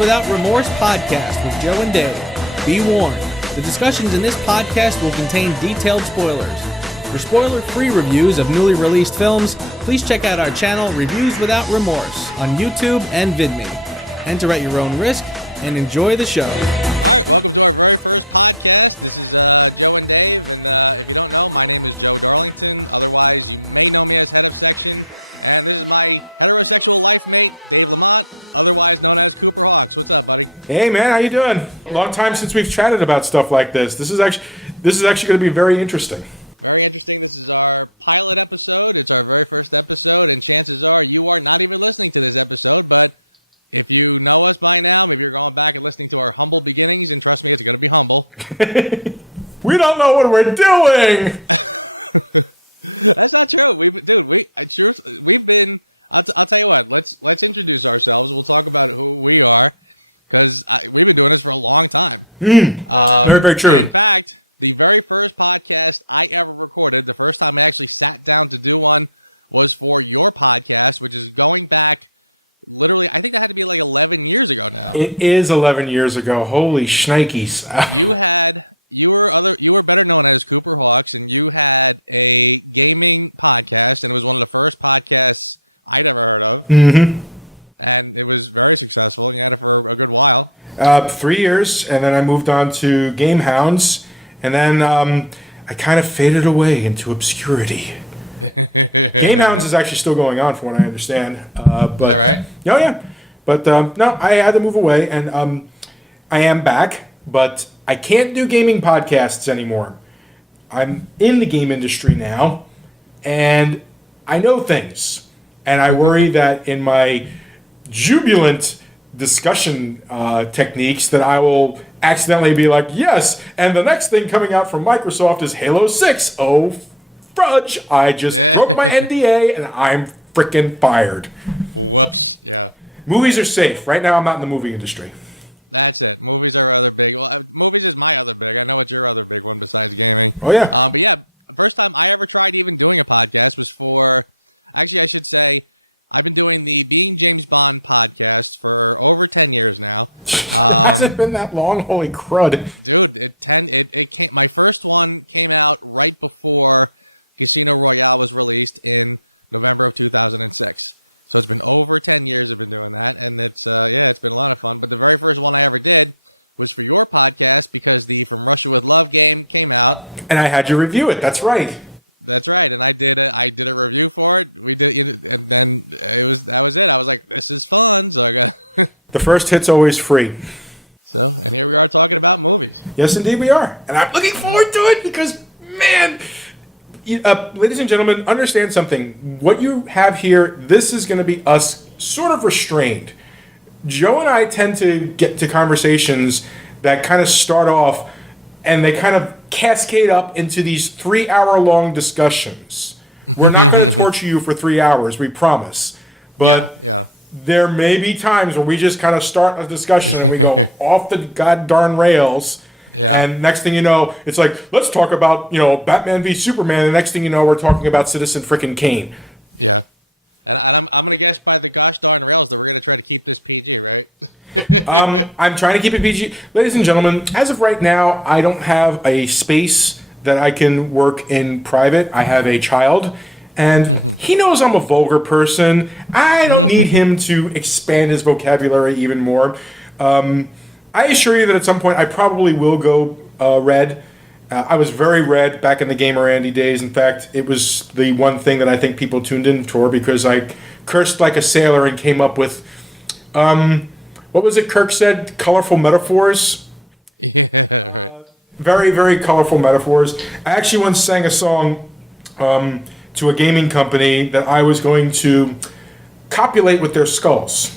Without Remorse podcast with Joe and Dave. Be warned, the discussions in this podcast will contain detailed spoilers. For spoiler-free reviews of newly released films, please check out our channel Reviews Without Remorse on YouTube and VidMe. Enter at your own risk and enjoy the show. All right, welcome to our very first podcast. This is Joe and Dave, and if you don't know, my name is Joe Darlington. Otherwise, you may know me as Head of Section, and this is my heterosexual life mate, Dave Lamont, otherwise known as Cooper Hawks. What's up, buddy? Hey, man, how you doing? Long time since we've chatted about stuff like this. This is actually going to be very interesting. Very interesting. This is our pilot episode. It's our very first episode, and chances are you are not even listening to this episode, but if you know us by now, maybe you're going back and listening to our humble beginnings, and trust me, it's going to be humble. We don't know what we're doing! That's not true. We've been... I'll tell you what, let's introduce ourselves. We'll talk about who we are, because we've been doing this for a long time. Very, very true. In fact, the very first podcast I ever recorded, the first time I actually sat down to do one, was for your podcast, which is going back literally, I think that had to be like 11 years ago now. It is 11 years ago. Holy shnikes. You were better known as Cooper Hawks, and you had a gaming podcast, and it was one of the first podcasts I'd ever heard of. Mm-hmm. And it was very successful, and you had it for a good while. 3 years, and then I moved on to Game Hounds, and then I kind of faded away into obscurity. Game Hounds is actually still going on, from what I understand. But, is that right? Oh, yeah. But no, I had to move away, and I am back, but I can't do gaming podcasts anymore. I'm in the game industry now, and I know things. And I worry that in my jubilant discussion techniques that I will accidentally be like, yes, and the next thing coming out from Microsoft is Halo 6. Oh, fudge, I just broke my NDA and I'm freaking fired. Whoops, yeah. Movies are safe. Right now I'm not in the movie industry. That's it. Movies are other big. Well, movies is my other big. I know it's your other big one besides gaming. Oh, yeah. But yeah, first time I ever tried even doing a podcast was for... Actually, I should say, I've been doing the Being James Bond podcast for over 10 years now. It hasn't been that long. Holy crud. Dude, it came. My first one came out right before Casino Royale was released in November of 2006. So it's been over 10 years I've been doing that, and it's been a lot of fun. But the very first one I ever did was for your podcast because the From Russia with Love game came out. And I had you review it. That's right. That's right, and I did a review for it. We did, and then that was it. I was like, "This is fun." So I got the first hit's always free. So, and here we are talking about movies. Yes, indeed, we are, and I'm looking forward to it because, man, ladies and gentlemen, understand something. What you have here, this is going to be us sort of restrained. Joe and I tend to get to conversations that kind of start off, and they kind of cascade up into these 3-hour-long discussions. We're not going to torture you for 3 hours, we promise. But yeah. There may be times where we just kind of start a discussion and we go off the god-darn rails. Yeah. And next thing you know, it's like, let's talk about, Batman v Superman. The next thing you know, we're talking about Citizen frickin' Kane. Yeah. And I'm going to guess by the gosh darn rails that we're going to try to keep this PG, right? I'm trying to keep it PG. Ladies and gentlemen, as of right now, I don't have a space that I can work in private. I have a child, and he knows I'm a vulgar person. I don't need him to expand his vocabulary even more. I assure you that at some point I probably will go red. I was very red back in the Gamer Andy days. In fact, it was the one thing that I think people tuned in for because I cursed like a sailor and came up with... what was it Kirk said? Colorful metaphors? Yeah, right. Very, very colorful metaphors. I actually once sang a song to a gaming company that I was going to copulate with their skulls.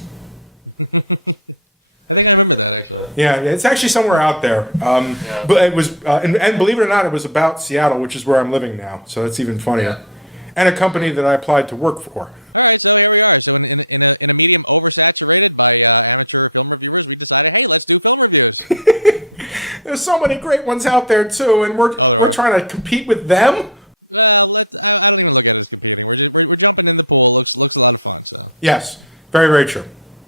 I think I remember that, actually. Yeah, it's actually somewhere out there. But it was, and believe it or not, it was about Seattle, which is where I'm living now. So that's even funnier. Yeah. And a company that I applied to work for. All right, so here we are. So in a medium oversaturated by amateur film reviewers, we decided, hey, let's do film reviews. There's so many great ones out there too, and we're trying to compete with them. Well, I don't even look at it as competing. We're jumping in the pool. Looks a lot of fun. So yes, very, very true.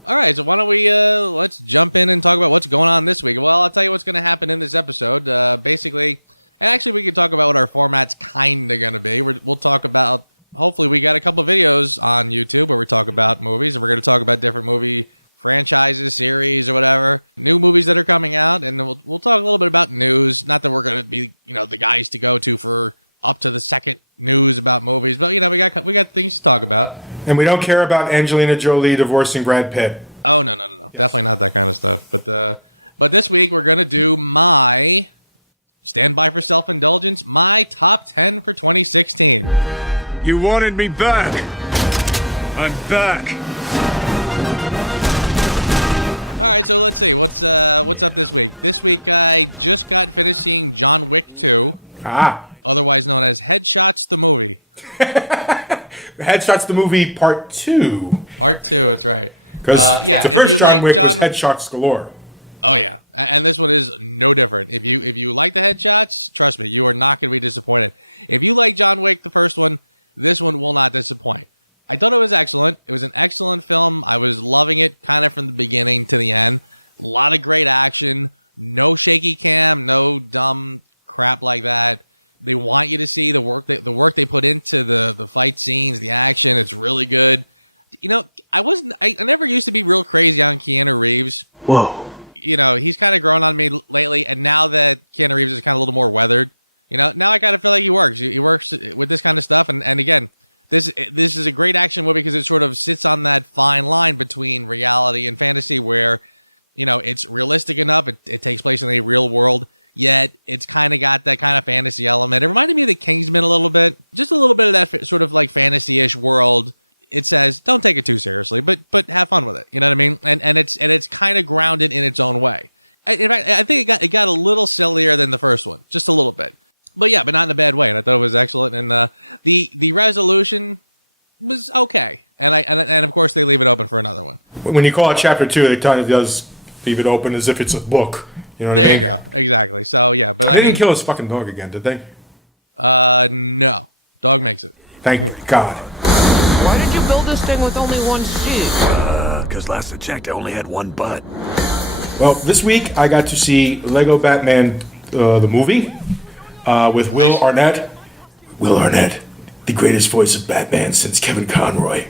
All right, so why don't we let's jump in and talk about what's going on this week. Well, I'll tell you what's going to happen in this episode. Basically, and actually we can talk about what our format's kind of going to be. We'll talk about, hopefully we got a couple of videos on YouTube where we talk about movies, and we're going to talk about different movie franchises, series, or whatever, new movies that are coming out, and then we'll talk a little bit about news. Not that we're going to be, the guys to go to for up to the second news about movies, but we got things to talk about. And we don't care about Angelina Jolie divorcing Brad Pitt. Oh, no. Definitely not that kind of stuff. But this week we're going to do my standby for self-indulgence, my top 10 for 2016. You wanted me back. I'm back. All right, so let's see. What's up this week? This week I just got finished seeing John Wick 2. Otherwise known as Headshots the movie. Headshots the movie part 2. Part 2, that's right. Because the first John Wick was headshots galore. Oh yeah, and this one is no different. If you like the headshots, trust me, you are not going to be disappointed. If you like John Wick, the first one, this one will not disappoint. I thought it was excellent. It was an excellent film. I was loving it kind of from the beginning to the end. A lot of great action. No shaky cam. No dumb crap like that. They want you to see the work they put into the fight scenes, the action. It's really good. I never used to be real crazy on Keanu Reeves. Whoa. He's kind of grown on me lately, and now that Keanu Reeves is kind of a little more weathered, now I kind of feel like he works. He works with this kind of stuff, and again, this is a great action movie because it sort of sits on that fine line between reality and fantasy, where it's realistic enough. It takes place in a real world. Yet it's kind of got that kind of fantasy element. It reminded me of the Kingsman a little bit. Just a little bit of that sort of like fantasy-ish world. It says, don't take it too seriously, but have fun with it. You know what I mean? And it's kind of grounded in its own way. In fact, I think it got a little sillier than the first one, just a little bit. But yeah, but not in a bad way. And I thought it was excellent. And the resolution was okay. And of course they leave it open for another one. When you call it chapter 2, it kind of does leave it open as if it's a book. You know what I mean? There you go. Exactly. So yeah, but they didn't kill his fucking dog again, did they? No. Dog makes it. Thank God. Why did you build this thing with only one seat? Because last I checked, I only had one butt. Well, this week I got to see Lego Batman, the movie, with Will Arnett. Will Arnett, the greatest voice of Batman since Kevin Conroy.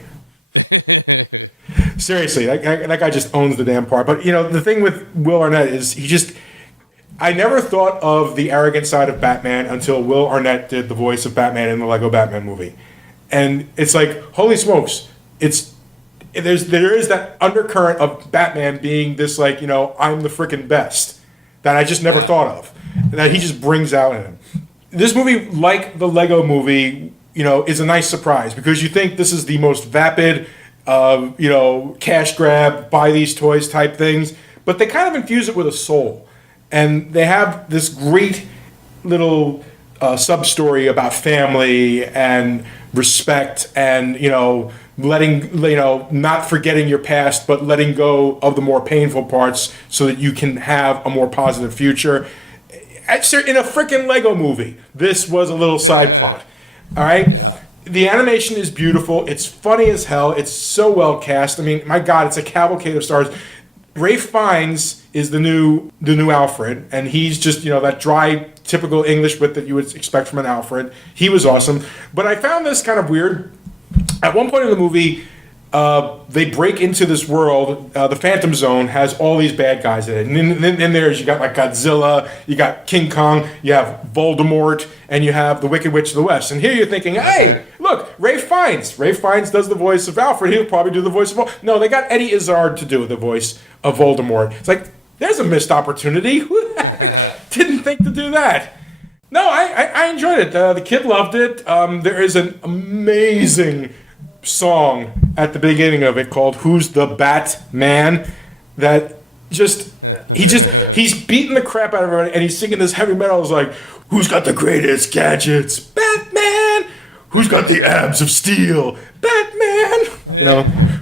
Seriously, that guy just owns the damn part. But the thing with Will Arnett is I never thought of the arrogant side of Batman until Will Arnett did the voice of Batman in the Lego Batman movie, and it's like, holy smokes! There is that undercurrent of Batman being this like I'm the freaking best that I just never thought of, that he just brings out in him. This movie, like the Lego movie, is a nice surprise because you think this is the most vapid, cash grab, buy these toys type things, but they kind of infuse it with a soul. And they have this great little sub-story about family and respect and, letting, not forgetting your past, but letting go of the more painful parts so that you can have a more positive future. In a freaking Lego movie, this was a little side plot. All right? Yeah. The animation is beautiful. It's funny as hell. It's so well cast. I mean, my God, it's a cavalcade of stars. Ralph Fiennes is the new Alfred, and he's just, that dry, typical English wit that you would expect from an Alfred. He was awesome. But I found this kind of weird. At one point in the movie, they break into this world. The Phantom Zone has all these bad guys in it. And then there's, you got like Godzilla, you got King Kong, you have Voldemort, and you have the Wicked Witch of the West. And here you're thinking, hey, look, Ralph Fiennes. Ralph Fiennes does the voice of Alfred. He'll probably do the voice of Voldemort. No, they got Eddie Izzard to do the voice of Voldemort. It's like, there's a missed opportunity. Didn't think to do that. No, I enjoyed it. The kid loved it. There is an amazing song at the beginning of it called "Who's the Batman?" that he's beating the crap out of everybody, and he's singing this heavy metal. It's like, who's got the greatest gadgets? Batman. Who's got the abs of steel? Batman.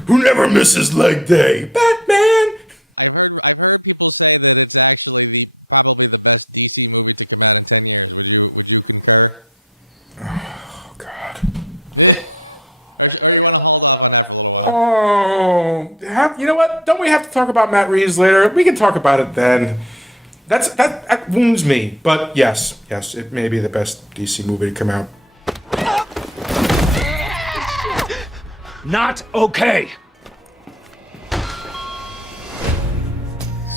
Who never misses leg day? Batman. I've heard people say that it's actually probably the best DC movie to come out in 10 years. Would you concur? Oh God. Or you want to hold off on that for a little while? Oh, you know what? Don't we have to talk about Matt Reeves later? We can talk about it then. That wounds me. But yes, it may be the best DC movie to come out. Not okay.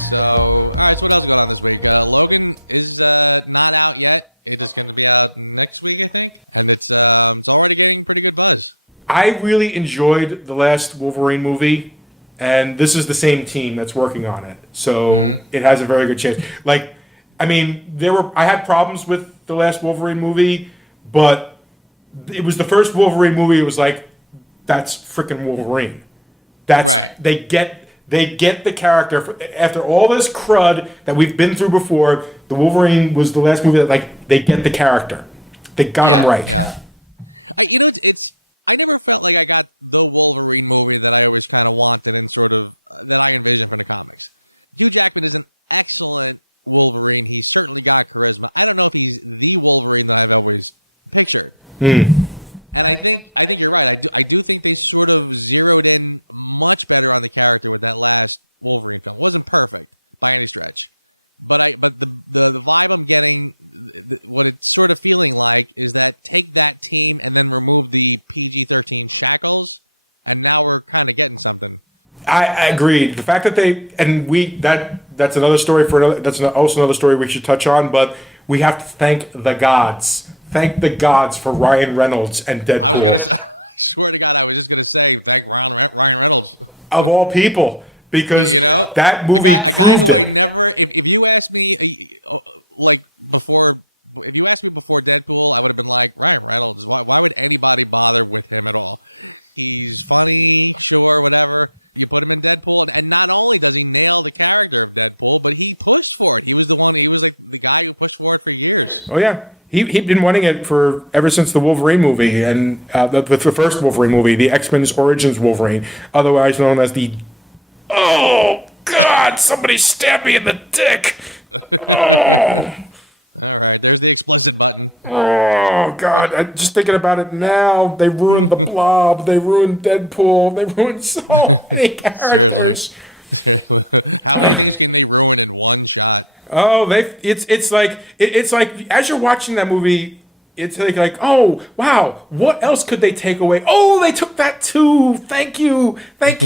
So, all right. So, what else is going on this week? Logan is not out yet. It is going to be out next week, I think, and it's already getting pretty good buzz. I really enjoyed the last Wolverine movie, and this is the same team that's working on it, so it has a very good chance. Like, I mean, I had problems with the last Wolverine movie, but it was the first Wolverine movie. It was like, that's freaking Wolverine. That's right. They get the character after all this crud that we've been through before. The Wolverine was the last movie that, like, they get the character. They got him right. Yeah. I never felt like I got the Wolverine movie that I always kind of wanted and sort of that I envisioned from the comics. Hugh Jackman is an excellent Wolverine. He's certainly got charisma. I don't know if he's the Wolverine that I've always pictured. And I think you're right. I do think they sort of zeroed in much better on the character with that last Wolverine film. It wasn't perfect by any stretch. But the vibe I'm getting, what it's sort of feeling like, is that take that team and then remove the PG-13 shackles, and now we're kind of getting something. I agree. The fact that that's another story that's also another story we should touch on. But we have to thank the gods. Thank the gods for Ryan Reynolds and Deadpool. I was gonna say, I swear to God, I was just gonna say thank Ryan Reynolds of all people. Because that movie, a guy who I never, if you asked me before Deadpool, I would have been like, Ryan Reynolds. Why would anybody bother with him at all? He's funny, sure, whatever. You put him in Deadpool, and not only does he nail the character of Deadpool, but he pushed for it. He was like the guy who pushed for it for years. Oh yeah, he'd been wanting it ever since the Wolverine movie and the first Wolverine movie, the X-Men's Origins Wolverine, otherwise known as the. Oh, God, somebody stabbed me in the dick. Oh. All right, there's the explicit button. Oh, God, I'm just thinking about it now. They ruined the Blob. They ruined Deadpool. They ruined so many characters. Seriously. How many things can they ruin in one shot? Oh, it's like as you're watching that movie, it's like, oh, wow, what else could they take away? Oh, they took that too. Thank you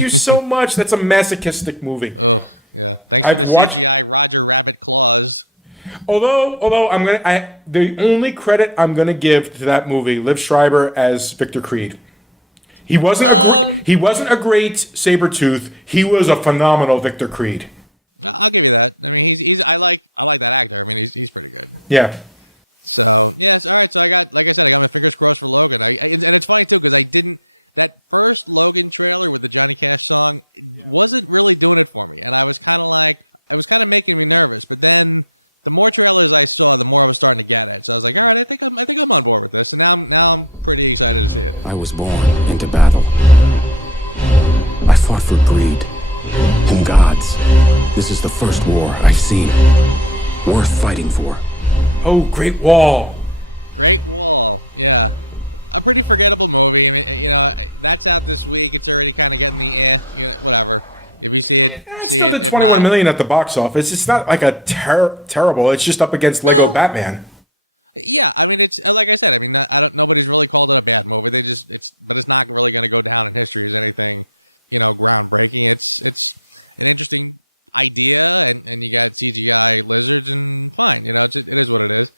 so much. That's a masochistic movie. Oh, yeah. Thanks for the CGI Roger Rabbit claws. Although the only credit I'm gonna give to that movie, Liv Schreiber as Victor Creed. He wasn't a great Sabretooth. He was a phenomenal Victor Creed. I'll give you that. I mean, I like that actor. I mean, he's pretty good. Yeah. So yes, all right. So I got my fingers crossed for Logan. And it's funny too because that first Logan trailer with the Johnny Cash song wasn't really doing it for me, and I was kind of making me nervous. But then the more trailers I saw, the more I was starting to get it. So I was like, all right, I think I'm on board with this, and now I'm pretty excited to see it. I was born into battle. I fought for greed, home gods. This is the first war I've seen worth fighting for. Oh, Great Wall. Great Wall, yeah. A pretty forgettable movie. I mean, that's out this week. It's already kind of getting the whatever. If you see it, see it. It's still $21 million at the box office. It's not like a terrible. It's just up against Lego Batman. Yeah, I mean, it's like I said. I mean, nobody's really called it a bad movie. But it's not really going to go down in history as anything, groundbreaking. It's an interesting idea, and you got CGI lizards, and fine, it is what it is.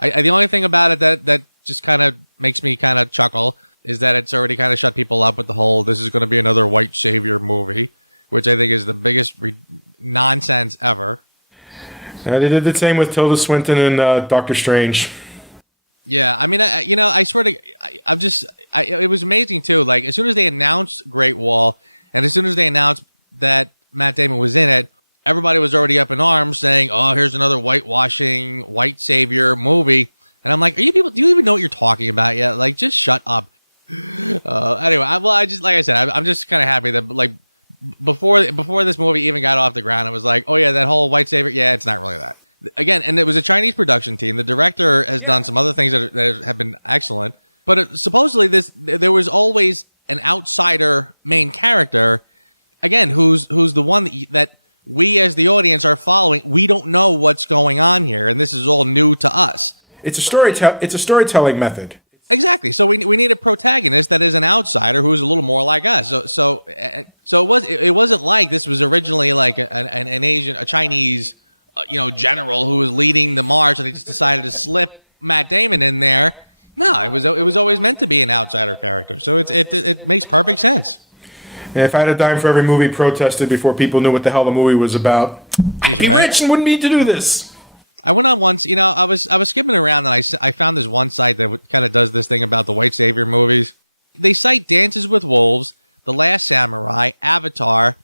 The only thing about it that just kind of makes me kind of chuckle is that it's already kind of shut people up with the whole this is going to be another white savior movie, which I think is the biggest nonsense ever. They did the same with Tilda Swinton and Doctor Strange. Yeah, I mean, I swear to, it was amazing too. Like as soon as they announced Great Wall, and as soon as they announced that Matt Damon was in it, everybody was already up in arms saying, "Oh, here's another whitewashing, white savior movie." And I'm like, "Are you people? Do you even know what you're talking about yet? Like, just shut up." Anyway, I just like I said, I'm just kind of happy that like before this movie even got off the ground, it was like, "Oh yeah, that whole white savior. Yeah, it's not really that." Again, and it was a Chinese production team. The director has done some other things that have been excellent, but supposedly there was always an outsider main character, again, who's the one that we as the audience are following. We don't know what's going on here, and this is all new to us. It's a storytelling method. Exactly. So we need a protagonist that is an outsider who is a little more like us. So it wasn't like this was originally like an Asian, a Chinese, general who was leading the march, and they just decided to slip Matt Damon in there. No, it was always meant to be an outsider character. So it makes perfect sense. And if I had a dime for every movie protested before people knew what the hell the movie was about, I'd be rich and wouldn't need to do this. I went on once, I was skipping around, and I found this one site that kind of does this thing about the white savior movies. They cite Dances with Wolves, The Last Samurai, Avatar.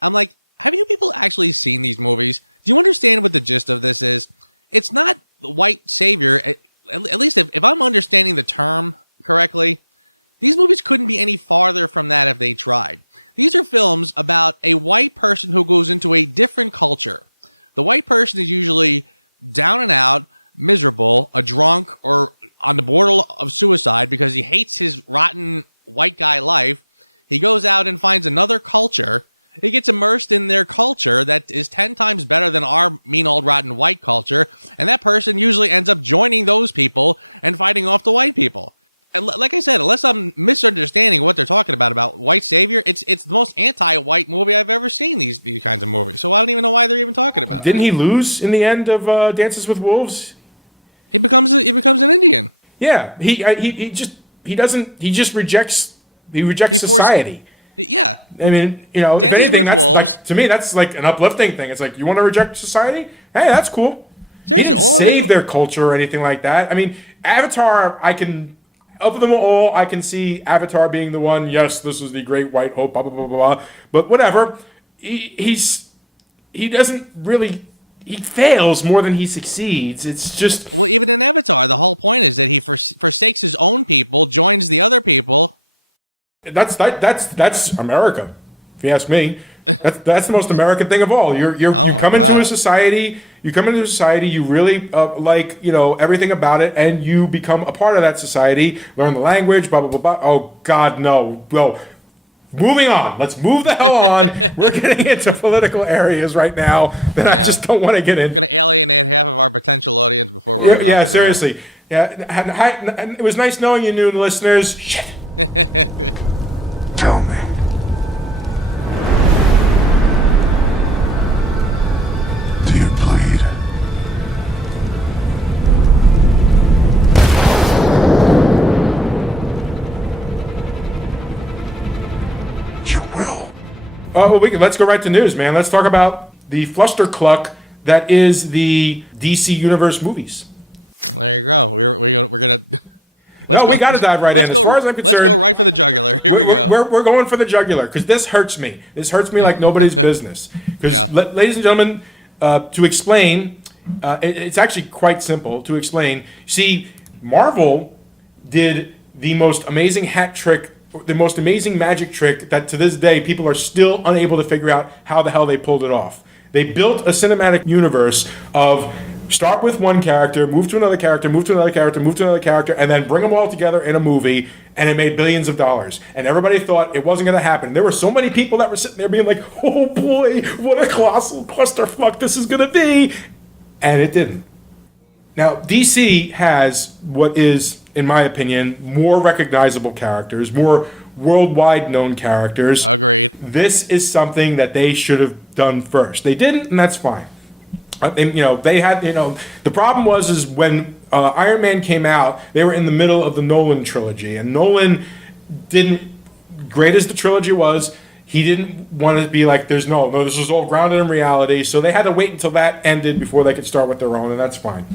I'm like, have you people actually seen these movies? Do you understand what the gist of this is? It's not the white savior. At least if I'm understanding the term correctly, these movies couldn't be any farther from that if they tried. These are films about a white person who goes into a different culture. The white person is usually down and out, miserable, a drunk, or on the border of suicide because he hates his rotten white guy life. He goes out and finds another culture. He gets immersed in their culture that is 10 times better than our mean old rotten white culture, and that person usually ends up joining those people and fighting off the white people. And like I said, unless I'm misunderstanding what they're talking about white savior, it's the most anti-white movie I've ever seen. These kinds of movies, so I don't even know why they're even talking about. Didn't he lose in the end of Dances with Wolves? He becomes an Indian. Yeah, he just rejects society. Yeah, I mean, if Dances anything, with Wolves. to me, that's like an uplifting thing. It's like, you want to reject society? Hey, that's cool. Seriously, he didn't save their culture or anything like that. I mean, Avatar, of them all, I can see Avatar being the one. Yes, this is the great white hope. Blah blah blah blah blah. But whatever. He doesn't really. He fails more than he succeeds. It's just. Well, even in Avatar, the whole point is that he forsakes his own people, joins the other people. That's America, if you ask me. That's the most American thing of all. You come into a society. You come into a society. You really like everything about it, and you become a part of that society. Learn the language. Blah blah blah blah. Oh God, no. Well, moving on. Let's move the hell on. We're getting into political areas right now that I just don't want to get into. We're going to alienate half of our potential audience before we're even off the seriously. ground. Yeah, and it was nice knowing you, new listeners. Shit. Tell me. Do you bleed? You will. Let's go right to news, man. Let's talk about the flustercluck that is the DC Universe movies. There you go. We're gonna. We got to dive right in. As far as I'm concerned, let's go right for the jugular. Here we go. We're going for the jugular because this hurts me. This hurts me like nobody's business. Because, ladies and gentlemen, to explain, it's actually quite simple to explain. See, Marvel did the most amazing hat trick, the most amazing magic trick that to this day people are still unable to figure out how the hell they pulled it off. They built a cinematic universe of start with one character, move to another character, move to another character, move to another character, and then bring them all together in a movie, and it made billions of dollars. And everybody thought it wasn't going to happen. There were so many people that were sitting there being like, oh boy, what a colossal clusterfuck this is going to be. And it didn't. Now, DC has what is, in my opinion, more recognizable characters, more worldwide known characters. Agreed. This is something that they should have done first. They didn't, and that's fine. And, they had, the problem was when Iron Man came out, they were in the middle of the Nolan trilogy, and Nolan didn't, great as the trilogy was, he didn't want to be like, this is all grounded in reality, so they had to wait until that ended before they could start with their own, and that's fine.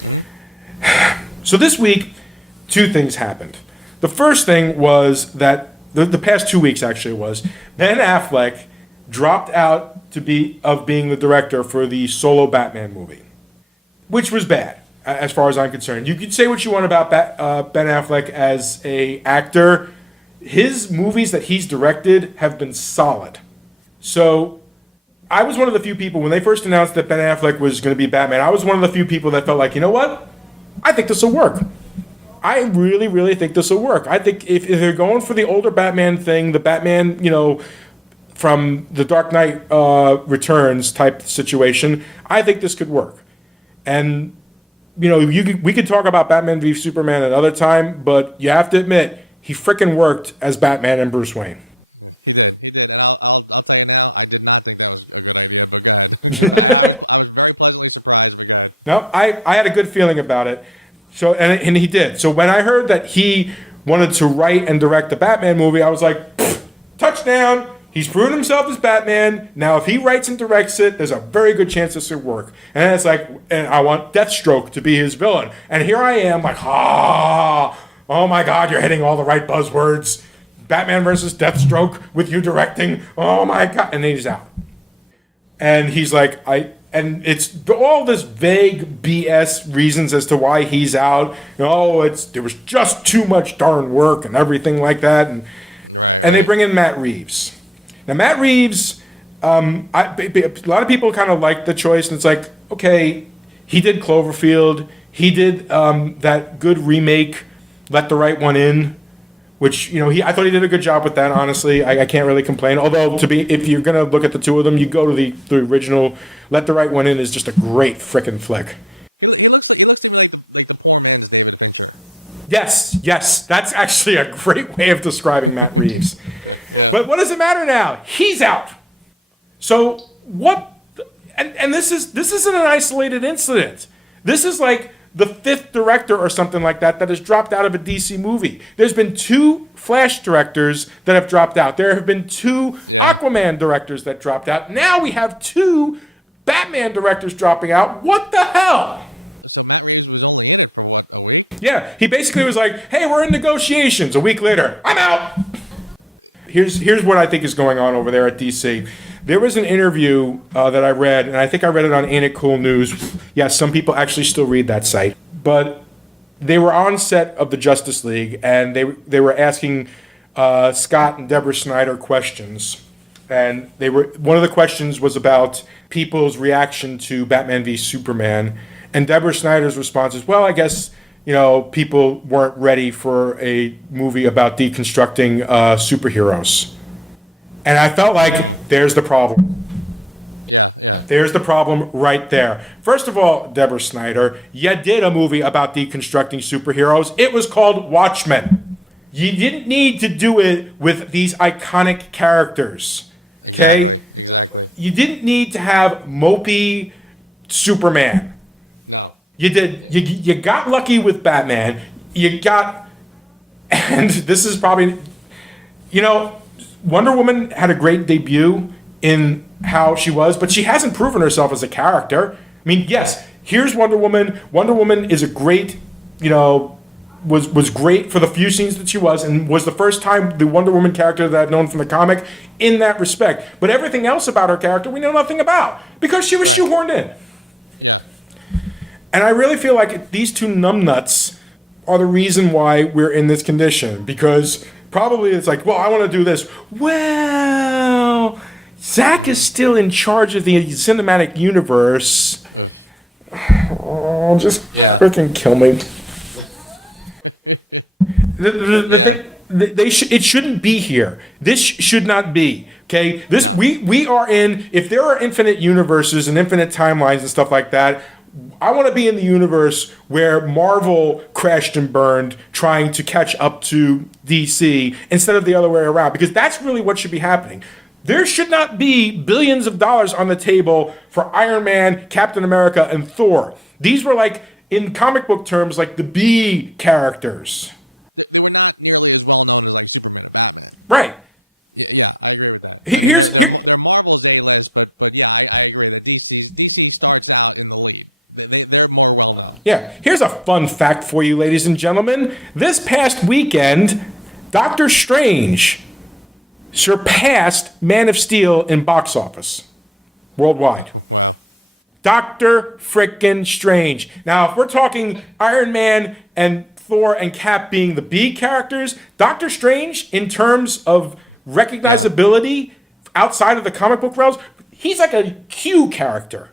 Mm-hmm. So this week, two things happened. The first thing was that, the past 2 weeks actually was, Ben Affleck dropped out of being the director for the solo Batman movie, which was bad as far as I'm concerned. You could say what you want about Ben Affleck as a actor. His movies that he's directed have been solid. So I was one of the few people, when they first announced that Ben Affleck was going to be Batman, I was one of the few people that felt like, you know what? I think this will work. I really, really think this will work. I think if they're going for the older Batman thing, the Batman, from the Dark Knight Returns type situation, I think this could work. And, we could talk about Batman v Superman another time, but you have to admit, he frickin' worked as Batman and Bruce Wayne. He did, and I'll tell you now, I did not think that was a good idea. But go ahead. I was very pleasantly surprised. But go ahead. No, I had a good feeling about it. So and he did. So when I heard that he wanted to write and direct the Batman movie, I was like, touchdown! He's proven himself as Batman. Now, if he writes and directs it, there's a very good chance this will work. And it's like, and I want Deathstroke to be his villain. And here I am, like, oh my God, you're hitting all the right buzzwords. Batman versus Deathstroke with you directing. Oh my God. And then he's out. And he's like, and it's all this vague BS reasons as to why he's out. There was just too much darn work and everything like that. And they bring in Matt Reeves. Now, Matt Reeves, a lot of people kind of like the choice, and it's like, okay, he did Cloverfield. He did that good remake, Let the Right One In, which, I thought he did a good job with that, honestly. I can't really complain. Although, if you're going to look at the two of them, you go to the original. Let the Right One In is just a great frickin' flick. He looks to me like the poor man's David Fincher. Yes, that's actually a great way of describing Matt Reeves. Okay, yeah. But what does it matter now? He's out. So what? And this isn't an isolated incident. This is like the fifth director or something like that has dropped out of a DC movie. There's been 2 Flash directors that have dropped out. There have been 2 Aquaman directors that dropped out. Now we have 2 Batman directors dropping out. What the hell? So Matt Reeves was only in it for what, a week? Yeah, he basically was like, "Hey, we're in negotiations." A week later, I'm out. Here's what I think is going on over there at DC. There was an interview that I read, and I think I read it on Ain't It Cool News. Yes, some people actually still read that site. But they were on set of the Justice League, and they were asking Scott and Deborah Snyder questions. And one of the questions was about people's reaction to Batman v Superman. And Deborah Snyder's response is, well, I guess, people weren't ready for a movie about deconstructing superheroes. And I felt like there's the problem. Yeah. There's the problem right there. First of all, Deborah Snyder, you did a movie about deconstructing superheroes. It was called Watchmen. You didn't need to do it with these iconic characters. Okay? Exactly. You didn't need to have mopey Superman. No. You did. You got lucky with Batman. And this is probably, Wonder Woman had a great debut in how she was, but she hasn't proven herself as a character. I mean, yes, here's Wonder Woman. Wonder Woman is a great, was great for the few scenes that she was, and was the first time the Wonder Woman character that I've known from the comic in that respect. But everything else about her character we know nothing about because she was shoehorned in. Yeah. And I really feel like these 2 numbnuts are the reason why we're in this condition. Because probably it's like, well, I want to do this. Well, Zack is still in charge of the cinematic universe. Oh, just freaking kill me. It shouldn't be here. This should not be. Okay? We are in, if there are infinite universes and infinite timelines and stuff like that, I want to be in the universe where Marvel crashed and burned trying to catch up to DC instead of the other way around, because that's really what should be happening. There should not be billions of dollars on the table for Iron Man, Captain America, and Thor. These were like, in comic book terms, like the B characters. They were not nearly as well known as like Superman and Batman. Right. Yeah, I agree with that. I mean, they're Marvel's A-list, but yeah, I agree that DC starts out in the lead. They're more well known. Yeah. Here's a fun fact for you, ladies and gentlemen. This past weekend, Doctor Strange surpassed Man of Steel in box office worldwide. Wow. Doctor frickin' Strange. Now, if we're talking Iron Man and Thor and Cap being the B characters, Doctor Strange, in terms of recognizability outside of the comic book realms, he's like a Q character.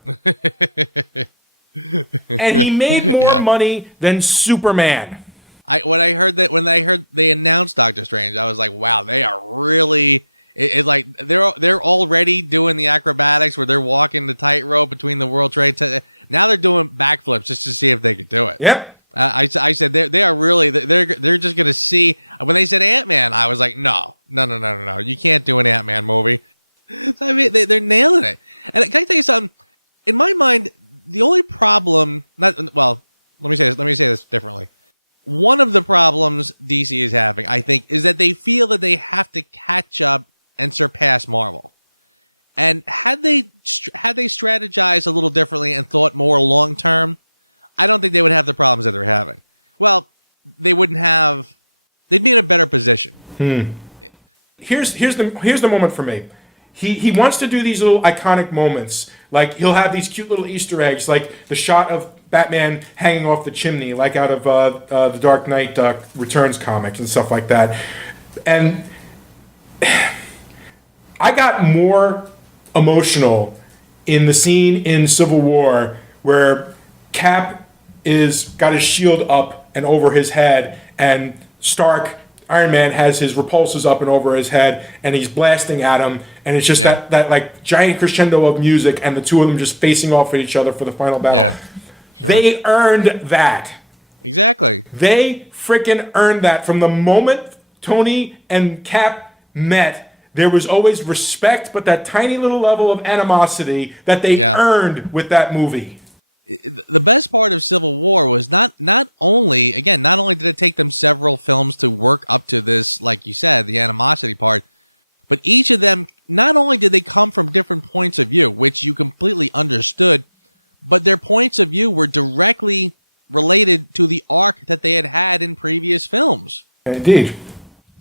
And he made more money than Superman. when I heard they announced Doctor Strange, I was like, wow, they are really like they're already doing the acrobatics where they're walking the tightrope between the World Trade. Now they're doing backflips just to see if they could do it. Yep. I said they are really they're just gonna see. When they said Ant-Man, I was like, no, you can't do an Ant-Man movie. I mean, they're nailing it. And can I tell you something? In my mind, the only problem, let me say this differently. One of the problems DC is having, I think, is that they feel that they have to catch up and surpass Marvel. And had they strategized a little differently and thought more long term, I don't think they would have the problems that they're having. Well, they'd be in a better position. Here's the moment for me. He wants to do these little iconic moments. Like, he'll have these cute little Easter eggs, like the shot of Batman hanging off the chimney, like out of the Dark Knight Returns comics and stuff like that. And I got more emotional in the scene in Civil War where Cap got his shield up and over his head, and Iron Man has his repulsors up and over his head, and he's blasting at him, and it's just that like giant crescendo of music, and the two of them just facing off at each other for the final battle. Yeah, sure. They earned that. Exactly. They freaking earned that. From the moment Tony and Cap met, there was always respect, but that tiny little level of animosity that they earned with that movie. The best part of Civil War was not only did it take them several films to work up to this, like you said, the animosity part, but each of them, not only did they come from different points of view, which you completely understood, but their points of view were directly related to the arc that they had in previous films. Indeed.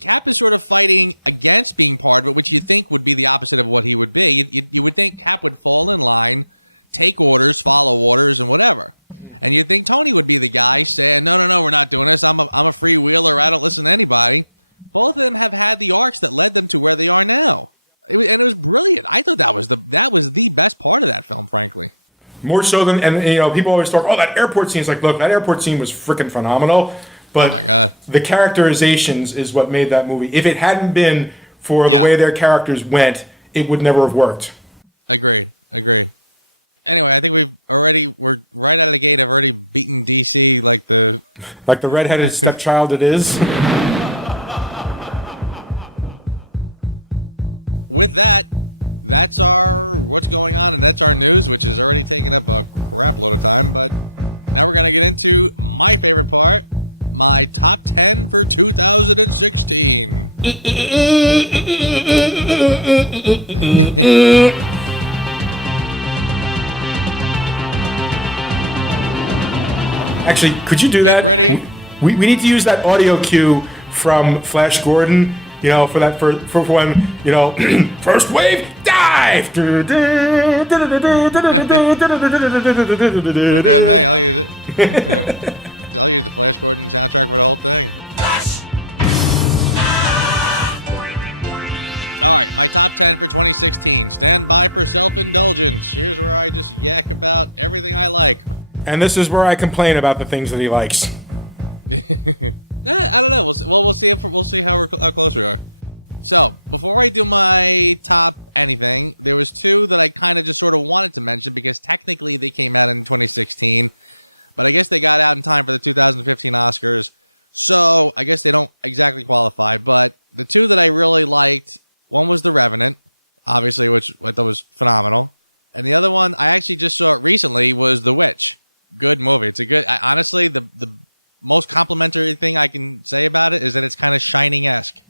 Cap is sort of fighting against being part of it, which you think would be the opposite of what he would be. You would think Cap would fall in line, take orders, follow orders, and whatever. And you'd think Tony would be the guy saying, no, we're not doing this. I'm a freewheeler. I don't listen to anybody. Both of them have had the arcs that led them to where they are now. It was brilliant. I thought that was the best part of that film, frankly. More so than, and people always talk, that airport scene. It's like, look, that airport scene was freaking phenomenal. But oh my God, the characterizations is what made that movie. If it hadn't been for the way their characters went, it would never have worked. Agreed. Anyway, I think we're right out of the gate. I've already beaten DC like the redheaded stepchild it is. With that, that's our what's going on, and that's our news, which has already taken up a crap load of time. But now we're gonna get into my favorite part, my top 10 for 2016. Actually, could you do that? Get ready. We need to use that audio cue from Flash Gordon, for that for when, first wave, dive! Okay, I'll use it. I'll use the Flash Gordon soundtrack for the whole thing. All right, my top 10 for 2016. Stand by for self-indulgence. Here's where I just yak about everything I like. And this is where I complain about the things that he likes. I don't know. We'll see how close we are. So before I do my top anything, there was two that I kind of just sort of wanted to mention because technically they came out in 2016, but I guess they got out in time for the 2015 Oscars, so I guess they don't exactly qualify. But the two that I really liked, one was The Revenant, obviously, which I thought was phenomenal, and the other one I actually just saw it recently was The Witch. Good movie. It's a good. Honestly, the most complimentary thing I can say about it is that it's kind of Shining-esque.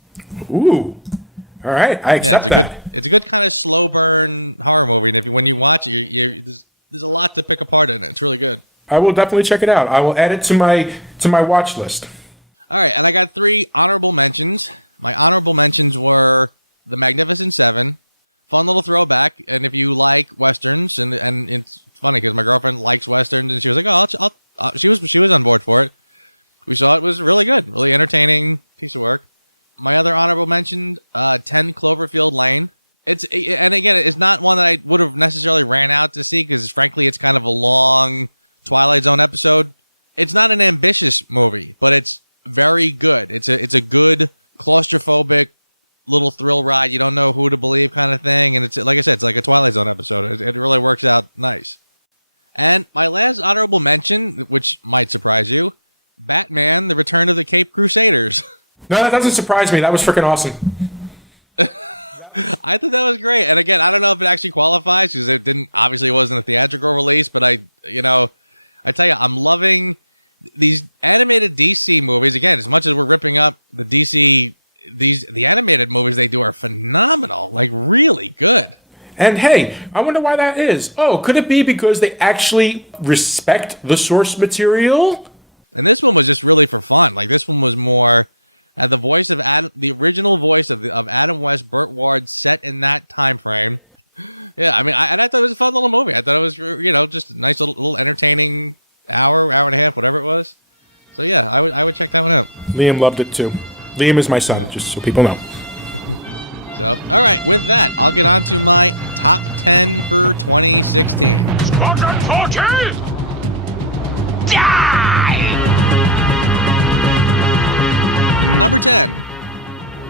Ooh, all right, I accept that. It's a good kind of slow burn horror movie, and when you watch it, there's a lot to pick apart in it. It's really good. I will definitely check it out. I will add it to my watch list. All right, and I got 3 honorable mentions. My honorable mentions were The Magnificent Seven, fun little throwback, and if you like westerns, and it's funny because my girlfriend likes westerns, and she was like, she was on board for it. We saw it. Was really good, really entertaining piece of work. My other honorable mention, 10 Cloverfield Lane. And again, it's not one that I would have necessarily ran out to see because frankly, it's kind of a long Twilight Zone episode. It's not an ambitious movie, but it's very good. It's a good claustrophobic little thrill ride. You don't know who to believe kind of thing. And it's like I said, it's like a Twilight Zone episode. It really works out nice. And my last honorable mention, which might surprise you, Batman: The Return of the Caped Crusaders. No, that doesn't surprise me. That was freaking awesome. I thought that was great. And again, I don't know if it actually qualifies because it wasn't a theatrical release, but I tell you, I'm loving these animated DC movies. Again, as much as we're ripping up the DC, the animated movies they do are phenomenal, like really good. And hey, I wonder why that is. Oh, could it be because they actually respect the source material? And this one was just really for fun. Like this one was more the voice of Adam, the original voice of Adam West, Burt Ward, set in that time frame. Yeah, I mean, I thought it was a fun little movie. I thought it was, just a nice little entertaining hour and a half, whatever it was. So yeah, I would check that one out. Liam loved it too. Liam is my son, just so people know. So, all right, with that, I'll get on to my top 10 for 2016. Squadron 40! Die! Number 10,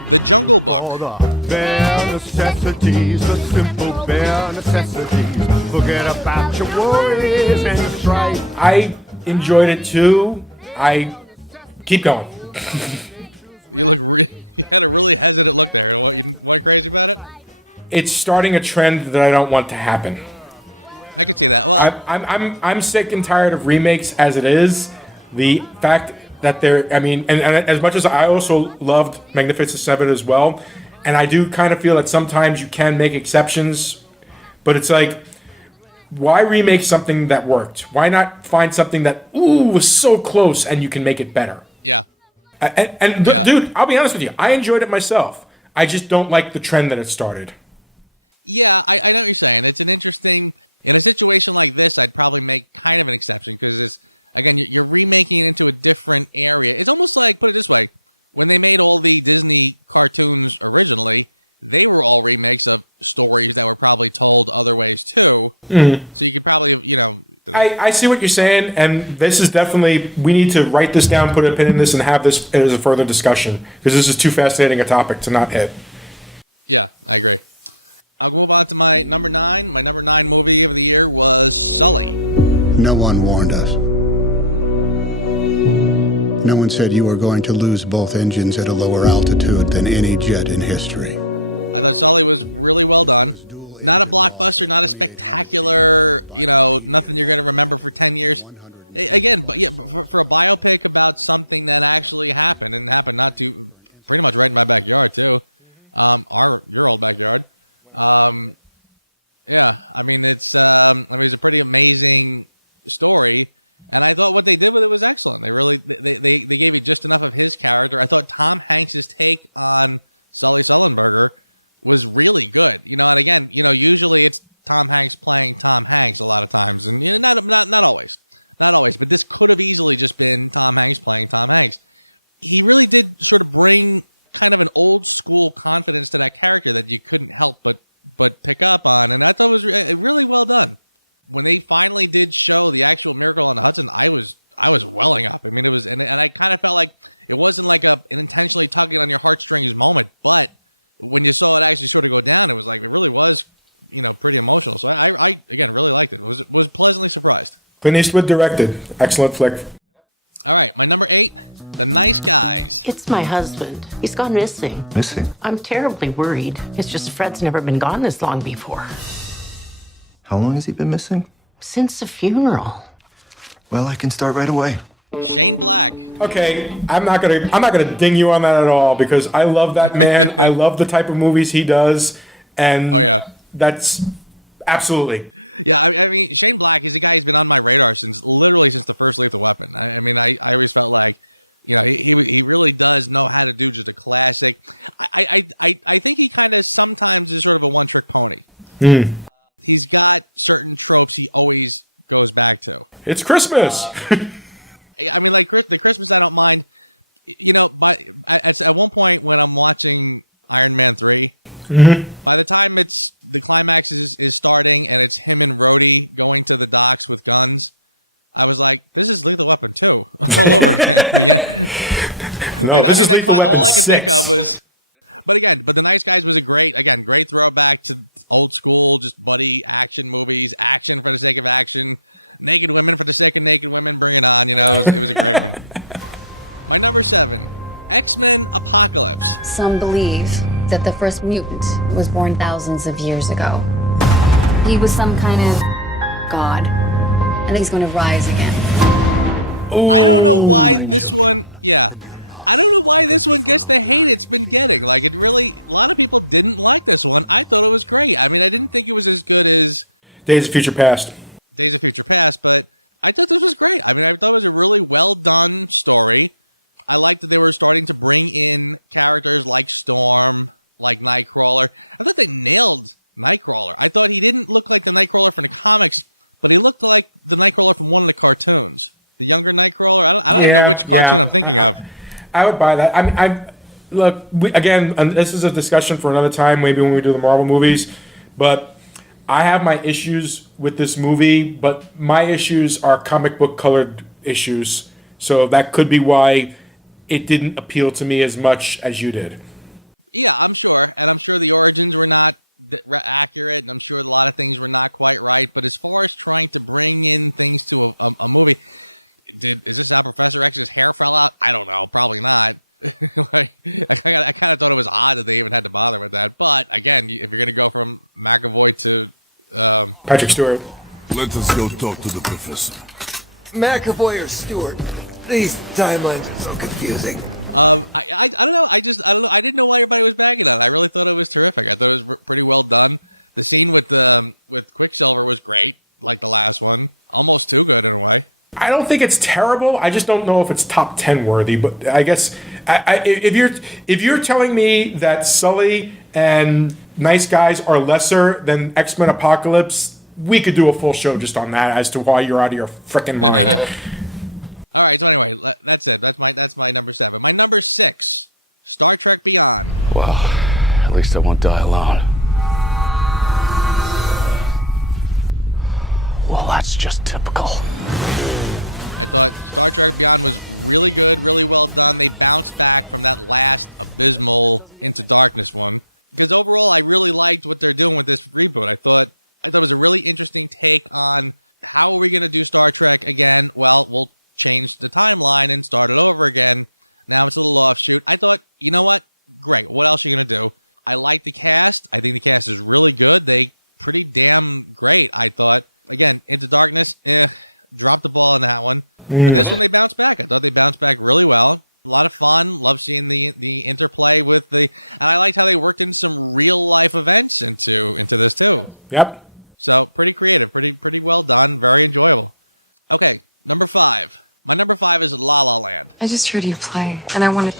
The Jungle Book. All the bare necessities, the simple bare necessities. Forget about your worries and your strife. I enjoyed it too. I keep going. You had a really hesitant look there. What, you weren't crazy about it? It's starting a trend that I don't want to happen. I could see that. Well, I'm sick and tired of remakes as it is. The fact that and as much as I also loved Magnificent Seven as well, and I do kind of feel that sometimes you can make exceptions, but it's like, why remake something that worked? Why not find something that was so close and you can make it better? Yeah. Dude, I'll be honest with you. I enjoyed it myself. I just don't like the trend that it started. Yeah, I know what you're saying. It's an interesting... In a situation like this, I'd probably make kind of an exception because it's, again, you're remaking it into a different area. It's almost like, put it this way, when they made all the Disney cartoons originally, they were all remakes of stories that were probably told other ways too. Mm-hmm. So you could probably, I see what you're saying, and this is definitely, we need to write this down, put a pin in this, and have this as a further discussion because this is too fascinating a topic to not hit. Yeah, I agree. I'll move on to my number 9. My number 9 movie of the year was Sully. No one warned us. No one said you were going to lose both engines at a lower altitude than any jet in history. I thought Sully was really well done. Not a blockbuster, not a spectacular, nothing you're going to remember for 10 years. Again, but yeah, for a biopic about something that actually happened, and happened not too, pretty much right in my backyard too. Your old backyard. Yeah, I mean, it's a pretty amazing story, and I thought what they did with it was excellent. They really, they gave you just enough of his character. I thought Tom Hanks's take on Sully Sullenberger was really good. And again, usually it's Tom Hanks playing Tom Hanks a lot of times, and not always, but this could have easily just been Tom Hanks playing Tom Hanks. He really did sort of bring kind of an old school confidence to that character that you couldn't help but pick up on, and I thought it was really well done. When they finally did show the actual Miracle on the Hudson, I was welling up. I mean, it was, and I kind of felt like it wasn't like an intentionally tugging on your heartstrings moment, but when you saw it actually sort of go down, it was like, it really was, pretty emotional. So I again, really liked it. Was pleasantly surprised. Clint Eastwood directed. Excellent flick. All right, my number 8, The Nice Guys. It's my husband. He's gone missing. Missing? I'm terribly worried. It's just Fred's never been gone this long before. How long has he been missing? Since the funeral. Well, I can start right away. Shane Black. Okay, I'm not gonna ding you on that at all because I love that man. I love the type of movies he does, and that's absolutely. Yeah, I mean, Shane Black is a guy who's been on my radar since the first Lethal Weapon. I always felt like, he really does know how to do just a classic. I think he kind of sometimes is sort of a one-trick pony. Mm. He's got certain tropes he always goes back to. It's Christmas. I mean, like the Christmas, I don't mind. But at one point when I'm watching Iron Man 3, mm-hmm. by the time the climax is starting and it's him and Rhodey going to the docks with guns, I was like, this is Lethal Weapon 2 all over again. No, I this mean, is Lethal all Weapon I could think 6. of was, but The Nice Guys was a great throwback to old school, just buddy action movies, action for the sake of action, naked women for the sake of naked women. Bring it on, it was a great one. My number 7, X-Men Apocalypse. Some believe that the first mutant was born thousands of years ago. He was some kind of god, and he's going to rise again. I don't know why this one, I don't know why this one gets the hate it's been getting. Like, a lot of people didn't like this one. I thought it was great. I mean, I didn't think it was as good as Days of Future Past. But I thought this was great. I mean, I thought it was a really well done story. I liked that they were starting to bring in characters like Storm, like Nightcrawler. I thought they nailed Nightcrawler. I thought he didn't look like the Nightcrawler from the comics, but he looked like the Nightcrawler from one of the cartoons. The younger Nightcrawler. I don't even know which cartoon I'm thinking of. I would buy that. I mean, look, this is a discussion for another time, maybe when we do the Marvel movies, but I have my issues with this movie, but my issues are comic book colored issues. So that could be why it didn't appeal to me as much as you did. Yeah, I'm sure. And I'm sure the origins were not accurate, and I'm sure a lot of things were not quite right. But as far as trying to bring in things to a movie, is this how Professor X's hair fell out? I don't know. Probably not. I kind of thought it was odd that they even had to bother with that. But again, if you're going to go from McAvoy to Patrick Stewart, Let us go talk to the professor. McAvoy or Stewart? These timelines are so confusing. I don't know. I don't know. I didn't know why everybody was bagging on it. I really thought it was terrific. I thought it was pretty well done. The scene with Quicksilver was great, like the last one. Almost too good in a way. I don't think it's terrible. I just don't know if it's top 10 worthy. But I guess if you're telling me that Sully and Nice Guys are lesser than X-Men Apocalypse, we could do a full show just on that as to why you're out of your freaking mind. All right. So anyway, that's it. That's my number 7. My number 6, Star Trek Beyond. Well, at least I won't die alone. Well, that's just typical. I thought Star Trek Beyond was really good, really well done. They bounced back from that last abysmal Into Darkness one. Because overall, I really liked what they're doing with this reboot. I thought it was a really interesting take on how are we going to do Star Trek again? Well, we'll change the timeline and start it over again. Now it's a little offshoot. I thought, you know what? Great. What else are you going to do? I like the cast. I think the cast is really good. They pretty damn great, I thought. Again, Into Darkness, dropped the ball on that one. But this one, they bounced back. I thought they bounced back really well. A lot of fun. Love seeing the interplay with and I liked how they worked in some real life events into this too. Yep. So pretty creative, pretty well done, very enjoyable. Okay, number 5. My number 5 is La La Land. I just heard you play, and I wanted.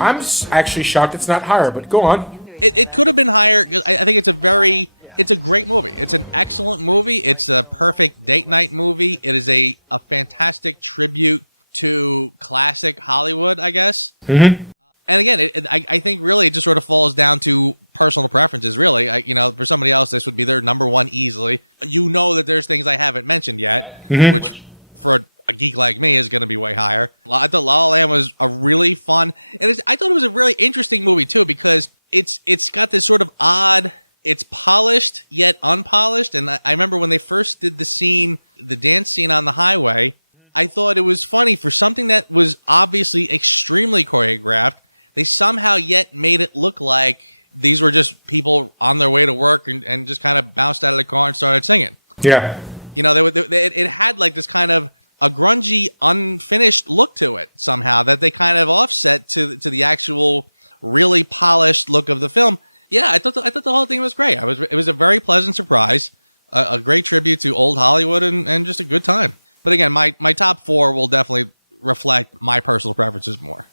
I'm actually shocked it's not higher, but go on. It could have been higher. I think it's a great movie. It's an excellent movie. It's a perfect date night movie. It is a fantastic tribute to classic Hollywood, I guess. Mm-hmm. And again, I think really it just sort of falls down to personal preferences, really. For somebody else, this would be their number 1 easily. That there's things I haven't mentioned yet, which for a geek like me is going to be way higher. I thought La La Land was a really fun, and I thought it was a really interesting movie too, because it's got this sort of odd, it's polished yet unpolished. And I remember when they first did the dance scene on the highway, I thought it was funny for something that was obviously extremely choreographed. They somehow yet made it look like these were just people on their way to work and just kind of bounced out of the car and started singing. Yeah. It had like this kind of a grungy, unfinished look to it somehow that they kind of offset to the actual really polished look of the film. Yeah, I thought the whole thing was great. It was a very pleasant surprise, a great tribute to old Hollywood, and just a good time. But again, my top 4 will definitely reflect my personal preferences more.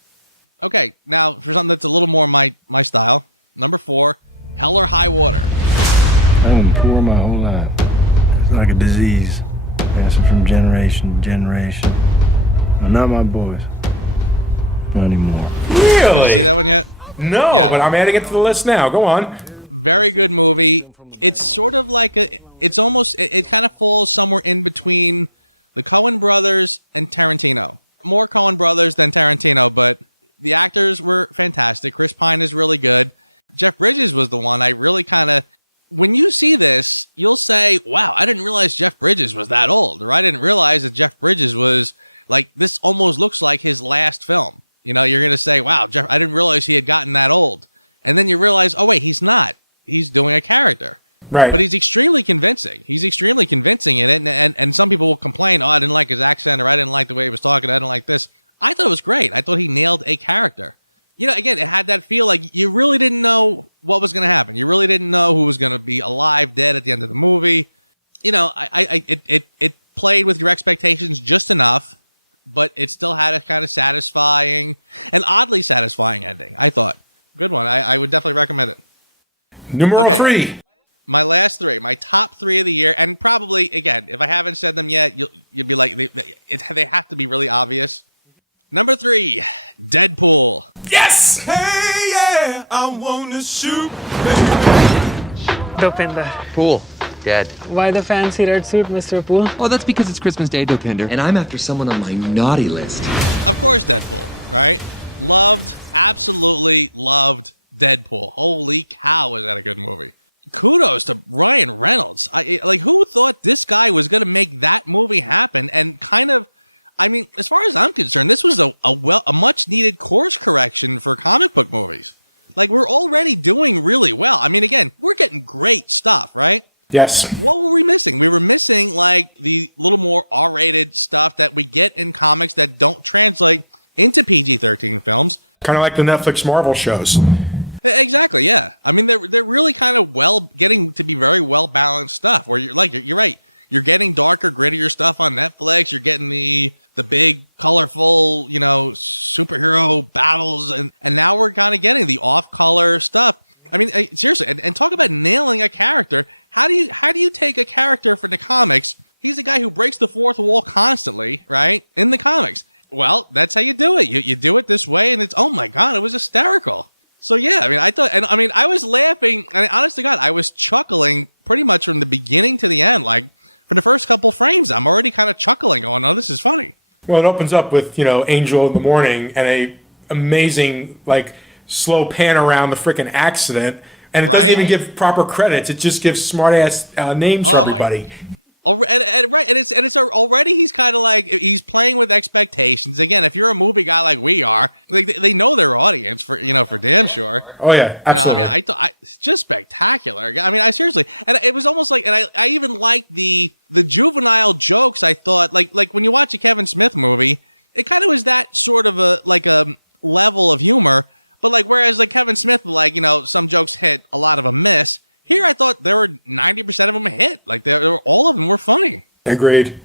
Okay, now for something that's a little more my style, number 4, Hell or High Water. I've been poor my whole life. It's like a disease, passing from generation to generation. No, not my boys. Not anymore. Really? Did you see that one yet? No, Yeah. but I'm adding it to the list now. Go on. Very good movie. It's sort of like it's almost, it kind of falls somewhere in between the Coen brothers and Tarantino. More Coen brothers than Tarantino, but the actors were fantastic. Chris Pine is really good. Jeff Bridges was the one I really kind of, when you see this, you'll say, wow, I didn't realize Jeff Bridges was that old, or I didn't realize that Jeff Bridges was like, this almost looks like his last film. You know, you're going to say, wow, Jeff, I didn't realize he had gotten that old. And then you realize, oh, wait, he's not. He's doing a character. Right. But he's extremely convincing. He's extremely convincing in it. And some people will complain, oh, I didn't like his accent, or I didn't like the way he was talking, I didn't like this. I thought it was great. I thought he nailed a character. You know, again, it had that feel like you really didn't know what was going to happen. You really didn't know who was going to be alive, dead at the end of the movie. You know, it played with your expectations just enough, but it still had a kind of satisfying and oddly satisfying ending, I thought. Good one. I would definitely recommend it. Numero 3. My last 3, my top 3 of the year, and probably, again, if I haven't said them yet, you'd be like, they have to be really obvious. Number 3, Deadpool. Yes! Hey, yeah, I wanna shoot, Dopinder. Pool. Dead. Why the fancy red suit, Mr. Poole? Oh, that's because it's Christmas Day, Dopinder. And I'm after someone on my naughty list. Of course, Deadpool, right? Loved, absolutely loved Deadpool. Holy cow, was that a good movie. Kudos to Ryan Reynolds. Who thought this guy was going to make that movie happen? And kind of, I mean, as far as I'm concerned, this was a much needed course correction for comic book movies. Like, we're already doing really well. I mean, again, we're getting great stuff, right? Yes. What were we missing? We were missing, like, the little more R-rated stuff that we get in comics that don't translate into PG-13 films. Kind of like the Netflix Marvel shows. Exactly, yeah. I mean, they're really kind of getting to be very well-balanced stuff, where you're right. You're getting darker, grittier stuff on Netflix. You're getting the big, colorful, you know, superhero battles, and now we're kind of getting the off-color stuff. I mean, seriously, and talk about nailing a character. How do you take a character from the comics? He's a guy who breaks the fourth wall constantly, right? In the comics. Well, that's how you do it. You do it this way, and it's, oh my God, it was hysterical. So yeah, I mean, I was laughing, and honest to God, I was chuckling pretty much from the beginning to the end. Like, for the first couple frames, I'm already kind of chuckling, going, oh, this is funny. Well, it opens up with, you know, Angel in the morning and a amazing, like, slow pan around the freaking accident, and it doesn't even give proper credits. It just gives smart-ass names for everybody. It's already, he's kind of like, he's playing with expectations. Again, if you're a movie guy like we are, like, they know their audience for damn sure. Oh yeah, absolutely. I mean, it's just spectacular. I mean, I seriously, and it was almost like, and I even liked the juvenile jokes. I thought, like when you watch a Kevin Smith movie, it kind of was that sort of a level of humor. But like, whereas like Kevin Smith, like, you know, some jokes hit, a lot of them miss. Here, I thought there were 90% of them hit. Like, all of them were funny. Agreed.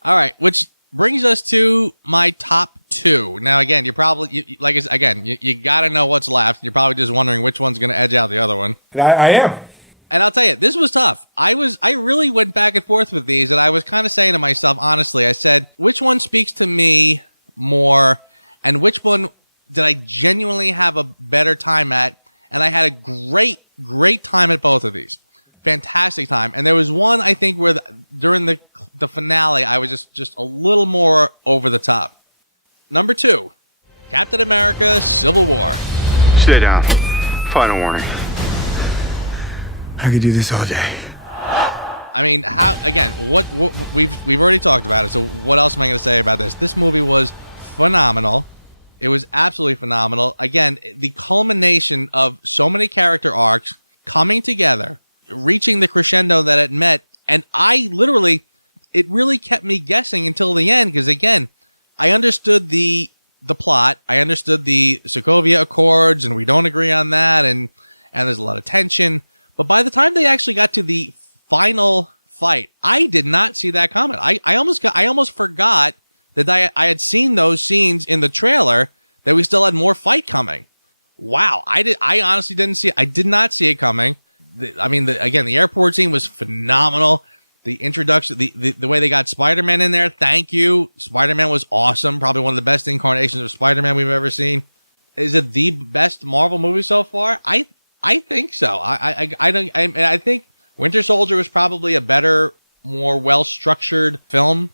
All right, which brings us to my top 2. Now, again, you got to know what's left. You're probably just wondering which one's going to edge out the other one. I am. And I'll tell you, this was tough. I really went back and forth with these, and I was kind of saying to myself, honestly, I said, which one speaks to me more, and which one did I genuinely have a better time at? And I had a great time at both of these. Fantastic time. And there was one, I think, where during the finale, I was just a little more over the top. Number 2, Captain America: Civil War. Stay down. Final warning. I could do this all day. I mean, what we've already talked about it, so what else am I going to say about this? This movie was phenomenal. It was absolutely phenomenal. Again, the culmination of so many character arcs coming together, reaching the crescendo that it met, and it really kept me guessing until the end, because again, I understood the plot, I understood the Sokovia Accords, and we don't agree on that, and there's a lot of tension, but by the time they actually got to the final fight, I did not see that coming. I almost forgot that I had seen those scenes in the trailer, that we still had more fight coming. Wow, I honestly didn't see it. I did not see it coming. The airport scene was phenomenal. The introduction, the way they got Spider-Man in there, thank you. Spider-Man was awesome. Probably one of the best incarnations of Spider-Man we've ever seen. Is it the best Marvel movie so far? I think so. I think Winter Soldier was probably a better, more well-structured film,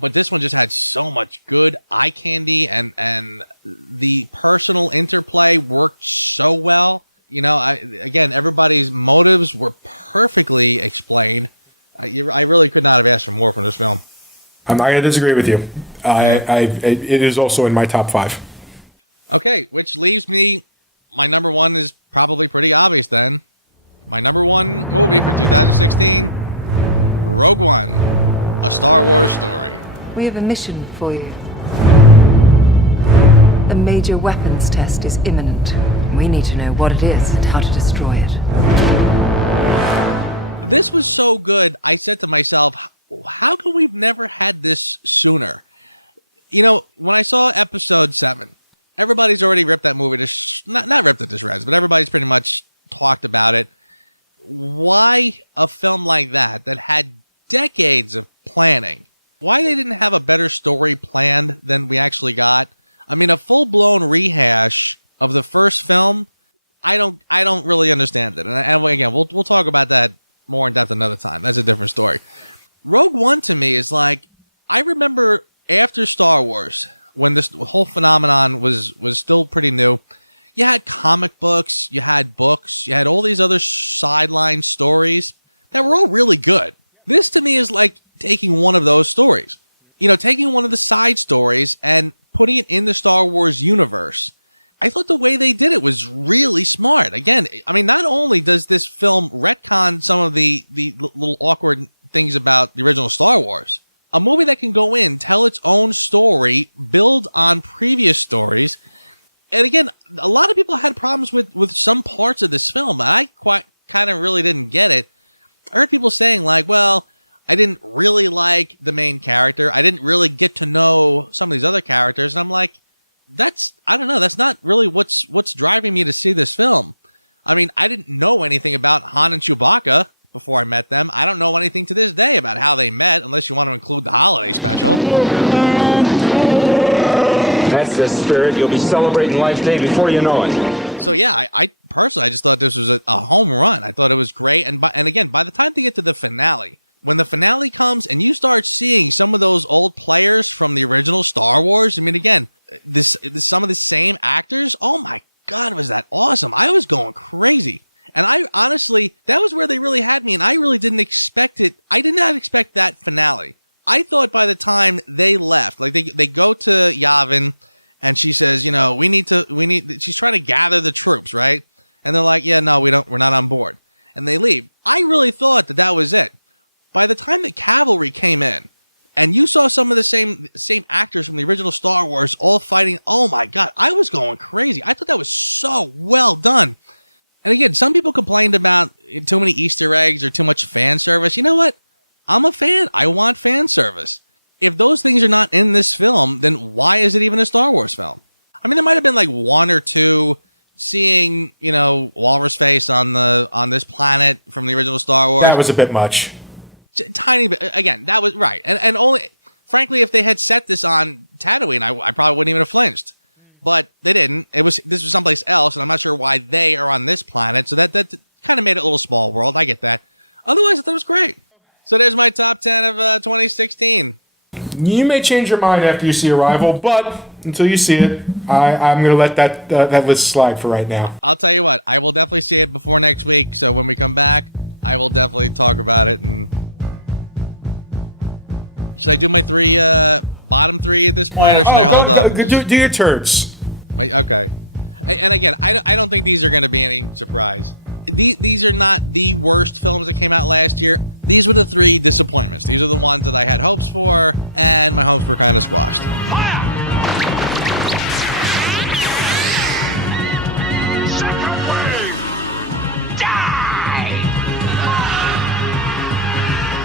but this one just had so much good eye candy, and the personal interplay worked so well. You know, again, everybody's motives were perfectly explained. I really could not have asked for more from this film. I'm not going to disagree with you. It is also in my top 5. Okay, which leaves me, my number 1 is probably pretty obvious then. My number 1 movie for 2016, Rogue One, A Star Wars Story. We have a mission for you. A major weapons test is imminent. We need to know what it is and how to destroy it. This was so good, I said to myself, how come we've never had this sooner? You know, when I saw episode 7, everybody's already ripped that movie to not ripped it to shreds, but everybody's pretty much talked about it. Why a film like that had decades of planning? Why they didn't have a better story planned than we actually got? I mean, a full-blown rehash of the first film, I don't really understand it. And again, we'll talk about that more in depth another time. That's a different story. Rogue One to me is like, I remember after Star Wars, when this whole phenomenon was still pretty new, you had comic books, you had books, you had all these other sideline stories that were all really good. This to me is like taking one of those stories, you know, taking one of the side stories and putting it in the Star Wars universe. I thought the way they did it was really smart. Again, I mean, not only does this film retcon some of the little awkward things about the original Star Wars, a movie that can go in, tell its own story, build on previous stories. And again, a lot of people had problems with some parts of this film. I kind of really didn't get it. I heard people saying like, well, I didn't really like the main character. I didn't really get to know some of these other characters. And I'm like, I don't know. That's not really what's driving me to see this film. I mean, I didn't know anything about Han and Chewbacca before I met them. I don't know anything to this day about how they met, unless you want to include the holiday special. That's the spirit. You'll be celebrating Life Day before you know it. So yeah, I personally, I just thought this was a home run. I thought it was great. And again, by the time they get to the finale, when the finale comes and you start seeing some of those old players from the original Star Wars, I mean, again, some of the same actors. Oh my God, was that awesome? I was going crazy. And I honestly, that was where they really had me. And I really didn't expect it. I did not expect that finale. I thought by the time they left, like they go to Yavin and she says, you know, she's trying to gather the troops, right? And they're like, yeah, no, we're not on board. And they leave. I really thought that was it. By the time the cavalry came in and you saw some of the same actors from the original Star Wars all fighting, oh my God, I was going crazy. I thought that was so well done. And again, some people complained about too many Easter eggs or too much fan service. You know what? I'm a fan. I want fan service. If those things are not in this film, then why is it even a Star Wars film? I mean, there might have been like one or two, seeing, you know, Walrus face on this planet from the original Star Wars. That was a bit much. Tiny bit. Again, that was right. And only, frankly, if they had set this on Tatooine, I probably wouldn't even have flinched. But they didn't. This was someplace else, and I'm not sure why they are on this planet. So that kind of made it a little small world. I get that. Otherwise, I thought it was great. So there's my top 10 of 2016. You may change your mind after you see Arrival, but until you see it, I'm going to let that list slide for right now. I'll tell you what, I will definitely see it before next week. So when we come back, I will definitely talk about it. And should I do my bottom three at this point, or should I hold up? Do your turds. Okay. And again, I don't think these are going to be any surprise. These are not the worst films that came out last year. These were the three disappointments. These are the ones that I had hopes for, and my hopes were kind of squashed.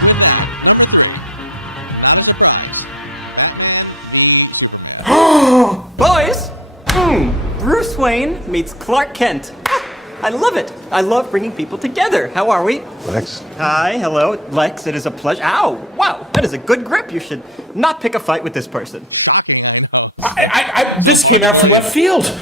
With that, number 3, not a surprise, Batman v Superman. Boys, Bruce Wayne meets Clark Kent. I love it. I love bringing people together. How are we? Lex. Hi, hello, Lex. It is a pleasure. Ow, wow, that is a good grip. You should not pick a fight with this person. Shocking, I know. I so just hard came to out from believe. left field.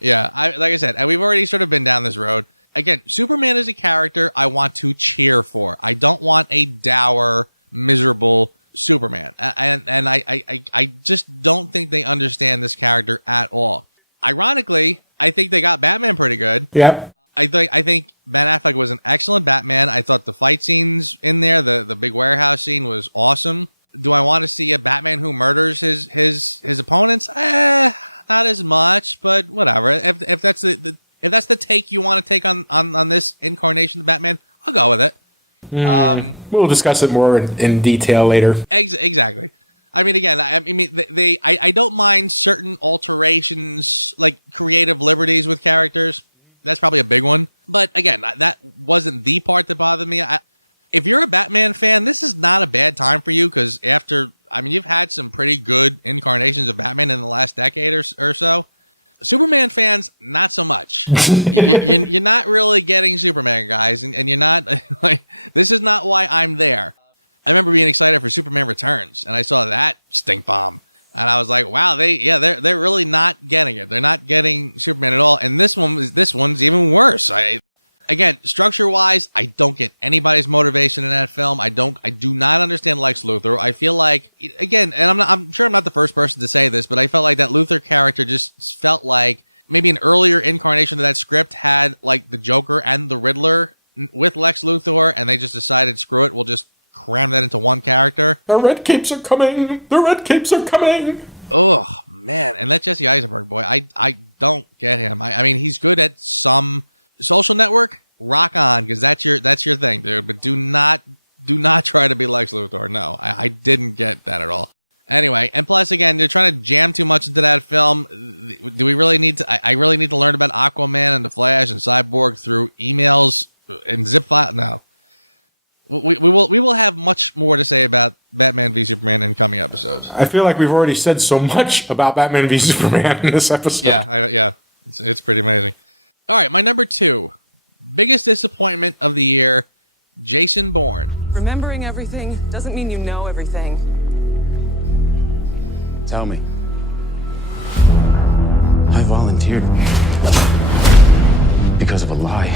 Yeah, like I said, we've already sort of been down this road. again, Superman is a character I want to cheer for. I don't want a dour, miserable Superman. And I just don't think they understand this character at all. Ironically, I think they got Batman pretty good. Yep. I think Ben Affleck was an excellent Batman. I thought the fight scenes in there, the big warehouse scene was awesome. Do I want to see a Batman who murders his opponents? Not as much, but whatever. If that's the take you want to take on this incarnation of Batman, I'll go with it. We'll discuss it more in detail later. Exactly. I mean, again, I don't mind certain alterations, like creative liberties with characters. That's probably a big one. But again, that wasn't the part that bothered me. If you're a Batman fan, this is not a bad time for you because you've had some pretty good incarnations of Batman in the last decade or so. Superman fans, not so much. You're not really getting Superman, guys, and you're not like, this is not why I'm there. I remember being excited for Superman Returns, and I saw that stink bomb, and I was like, wow, they're really not getting it. They're not getting Superman at all, and this one's even worse. Again, structure-wise, I don't get anybody's motivation in that film. I do not understand Lex Luthor. I feel like, again, and I'm sure I'm not the first person to say this, but I felt like that Luthor character just felt like maybe an earlier incarnation of that script had like the Joker and the Riddler with Lex Luthor, and they just decided, screw it, we'll just cram that into one character. The red capes are coming. The red capes are coming. Oh man, and that Jesse Eisenberg boy, I don't get him. I mean, he's good at some Social Network. Rock on, because that's your thing, dude. But do not try to be Lex Luthor. No, I didn't get that at all. Anyway, and plus, again, they're trying to jam too much into that film. Do we really need to? I really need to learn about Aquaman and the Flash and Cyborg through emails and zip file? No. We will have much more to say about Batman v Superman in coming episodes. I feel like we've already said so much about Batman v Superman in this episode. Yeah, it's pretty amazing. All right, my number 2, biggest disappointment of the year, Jason Bourne. Remembering everything doesn't mean you know everything. Tell me. I volunteered because of a lie.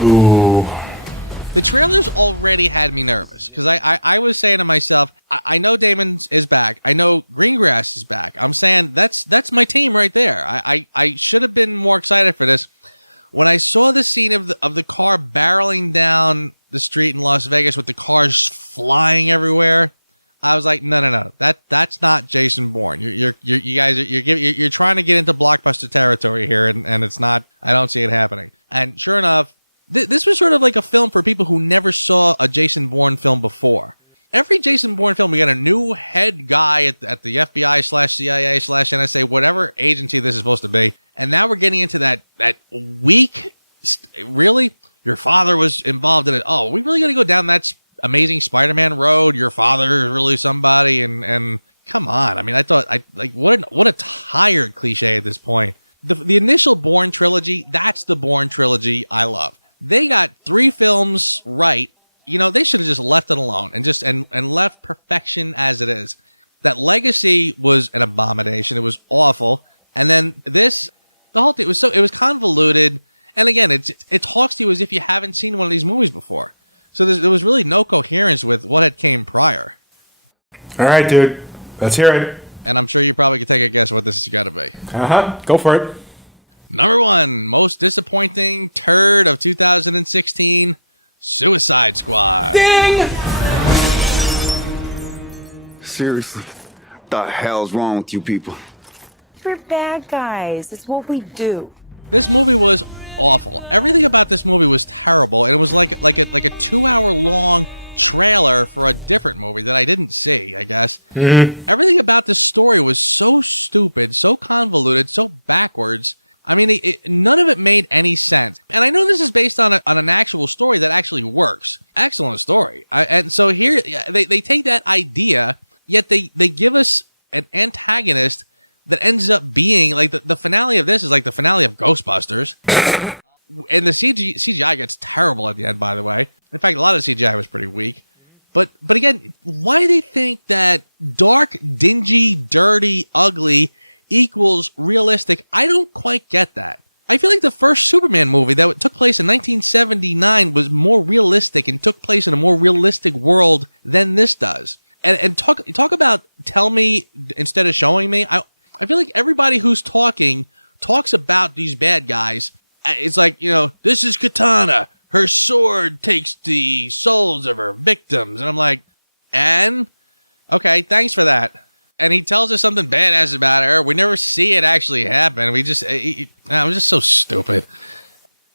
Ooh. The trailers already had me nervous because I was saying to myself, I know Damon is back. I know Greengrass is back. I'm saying that's my team right there. I should have been more excited for this. When I saw the scene of the car barreling down the street in Las Vegas with the cars flying everywhere, I was like, no, that's not Jason Bourne. You guys you're trying to get into blockbuster territory here, and it's not. I don't see it happening. And sure enough, this was sort of like a film for people who never saw a Jason Bourne film before. Every Jason Bourne film, we got a new head guy at the FBI/CIA/NSA, whatever agency this is supposed to be. And now we're getting into that weak, really? Your father was involved in it. Oh, we really got to go down that Amazing Spider-Man road? Your father is really somebody? And come on. I mean, I thought, what a tired cliche at this point. The initial Bourne trilogy, that's the Bourne trilogy I love. They got 3 films right. You know, they should have just left it alone and left perfection as it is. That Legacy was an abomination. It was awful. And then the whole thing it was convoluted. And again, it talks to you as if you haven't seen one of these movies before. So there was really no coherence with what had came prior. All right, dude. Let's hear it. And I'm sure you probably could take a guess what this has got to be. Go for it. Number 1, most disappointing turd of 2016, Suicide Squad. Ding! Seriously, what the hell's wrong with you people? We're bad guys. It's what we do. This movie was awful. Everything about this movie was terrible, and it was like a 2-hour long trailer for a different movie that I didn't see, I guess. Mm-hmm. Everything about this story was so stupid, so convoluted, so backwards. I mean, none of it made any sense. And I know this is based on an actual story that actually works. Excellent story. And so here, they take that idea, yet they give us an antagonist that ends up being, like, the finale of this is like the finale of Ghostbusters. And the CGI gets terrible at the end, by the way. In fact, a lot of CGI was pretty weak. But again, why do they think that dark, dingy, dirty, ugly equals realistic? I don't quite get that. I feel like the first Superman movie that took place in 1979 was more realistic and took place in a more realistic world than this does. And talk about tell me instead of showing me. I feel like everybody who's talks about these bad guys. It's like, this is Katana. Her sword takes the souls of her victims. And I'm like, okay, thanks for that. And he tells us something badass about her. We never see it actually happen. I'm just so stupid.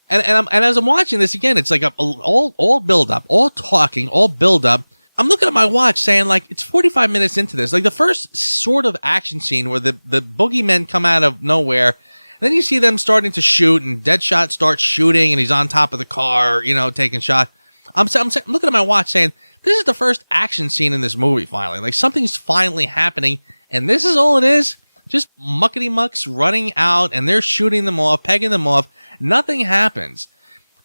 And as I'm watching this again, it's like all build up, all talking, all build up. I'm looking at my watch saying, like, it's 45 minutes into this. Like, the first sort of action scene where the boogeymen come out of nowhere, and then you see them starting to shoot, and Deadshot starts shooting, and he's on top of the car, taking shot. I'm looking at my watch saying, this is the first action scene in this movie, finally. Like, something's finally happening, and this is all it is. Just muckety-mucks running out, and they're shooting them off, pegging them off. Nothing happens.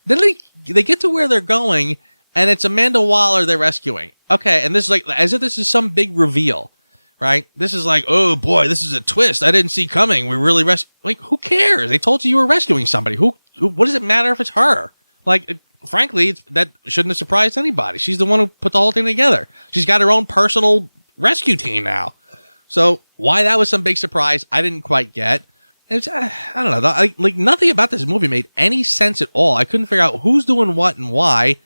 Then they get to where they're going, and it's Amanda Waller they're rescuing. Okay, and this is like, as if this is some big reveal, right? This is like, oh boy, this is a twist I didn't see coming. We really like, who cares? They told you were rescuing somebody. What does it matter if it's her? Like, frankly, that shouldn't have surprised anybody. She's the one who put the whole thing together. She's got her own personal rescue team now. So why that was some big surprise, I didn't quite get. I don't know. Like, nothing about this movie made any sense at all. I couldn't figure out who's doing what and why.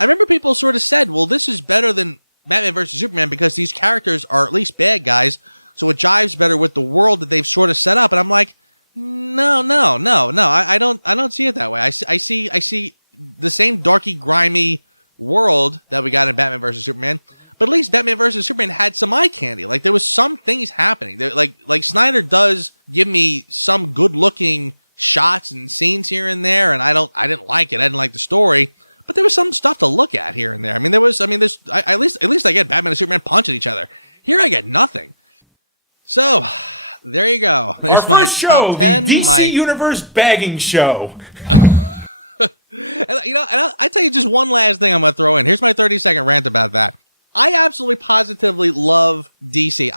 I remember people sort of said, well, this is better than Batman vs. Superman because these characters are at least bad guys, so it jives better with the world that they've sort of set up. And I'm like, no. I don't see it that way. I see the same darky, grimy world that we got in Batman vs. Superman, but at least Batman vs. Superman had some eye candy. Like, there was some things happening. Like Snyder does give me some good-looking shots and scenes here and there, and I didn't like it. I didn't like the story. But there was some stuff to look at here and there. At least I get Batman and Superman punching each other. Here I get nothing. So, there you go. There's our first show, top 10, the DC Universe bagging show. And I tell you just one last thing I'm going to throw in. Here's my 30-second rant about that. I absolutely positively love DC.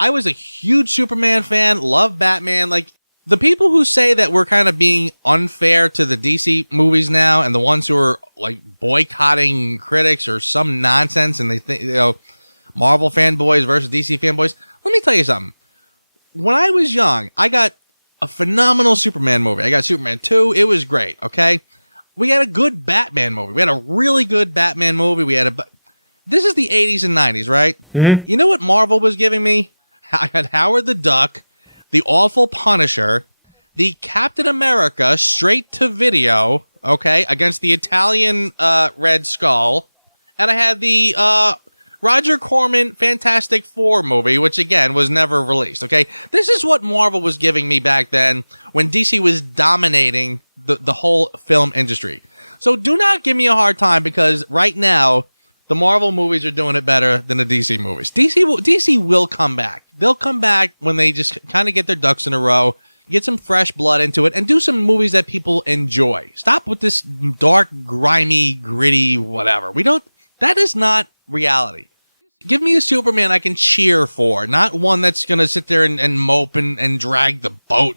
I was a huge Superman fan, love Batman. Like, the people who say that we're kind of being unfair to the DC movies now, and the ones who are like boycotting critics or some nonsense, and they think, Marvel fanboys versus DC fanboys. Let me tell you something. When I was young, I got a phenomenal Superman movie. I got Superman 2. It was great. Okay. We had a good Batman movie. We had a really good Batman movie. This is the 80s and 90s, right? Mm-hmm. You know what Marvel was giving me? I had Howard the Duck, the Awful Punisher, the Captain America straight to video, okay, against the Italian Red Skull, and I had the Roger Corman Fantastic Four movie, which again was never released, okay? This is what Marvel was giving me back then when DC was dominating the whole film industry. So do not give me a hard time, because right now the Marvel movies are doing it better than the DC movies. DC will come back. They'll come back when they just kind of get their ducks in a row, get some fresh blood into it, and do some movies that people enjoy. Stop with this dark, grimy, gritty, whatever. That is not reality. Give me a Superman I can cheer for, not one that's going to sit there and mope and drag the boat.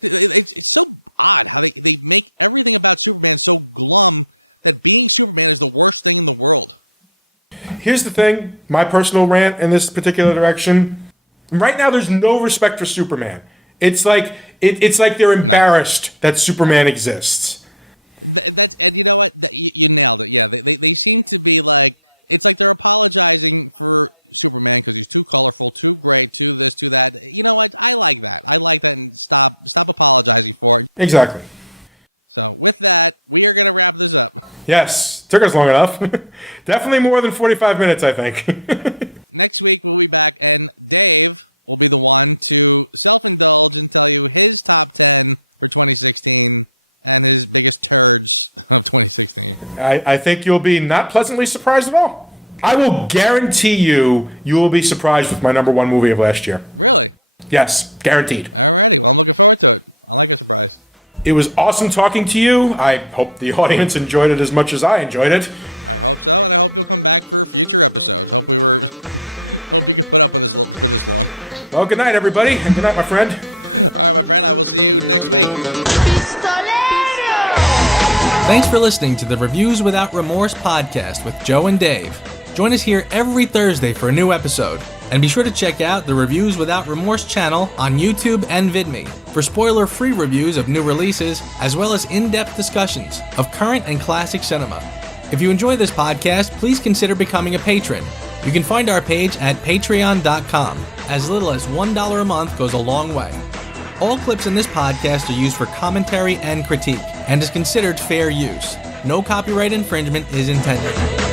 It's so odd how they make everything about Superman so glum that being Superman is the worst thing in the world. Here's the thing, my personal rant in this particular direction. Right now, there's no respect for Superman. It's like they're embarrassed that Superman exists. And you know what? You nailed it. Yeah, they seem to be like, it's like they're apologizing for Superman because he's too colorful, too great, too this, too that. You know what? I like that. And stop apologizing for it. Exactly. So with that, we are going to wrap this up. Yes, took us long enough. Definitely more than 45 minutes, I think. Next week, we'll be back, and Dave will be the one to self-indulge and tell you his top 10 for 2016 and his biggest turds of 2016. I think you'll be not pleasantly surprised at all. I will guarantee you will be surprised with my number one movie of last year. Really? Yes, guaranteed. Alrighty, well, I'm looking forward to it. I like a surprise. It was awesome talking to you. I hope the audience enjoyed it as much as I enjoyed it. I hope so, and I hope you'll come back for future episodes. Hope you could put up with this for this long. Well, good night, everybody, and good night, my friend. All right, my friend. I will see you next week. Thanks for listening to the Reviews Without Remorse podcast with Joe and Dave. Join us here every Thursday for a new episode. And be sure to check out the Reviews Without Remorse channel on YouTube and VidMe for spoiler-free reviews of new releases, as well as in-depth discussions of current and classic cinema. If you enjoy this podcast, please consider becoming a patron. You can find our page at patreon.com. As little as $1 a month goes a long way. All clips in this podcast are used for commentary and critique, and is considered fair use. No copyright infringement is intended.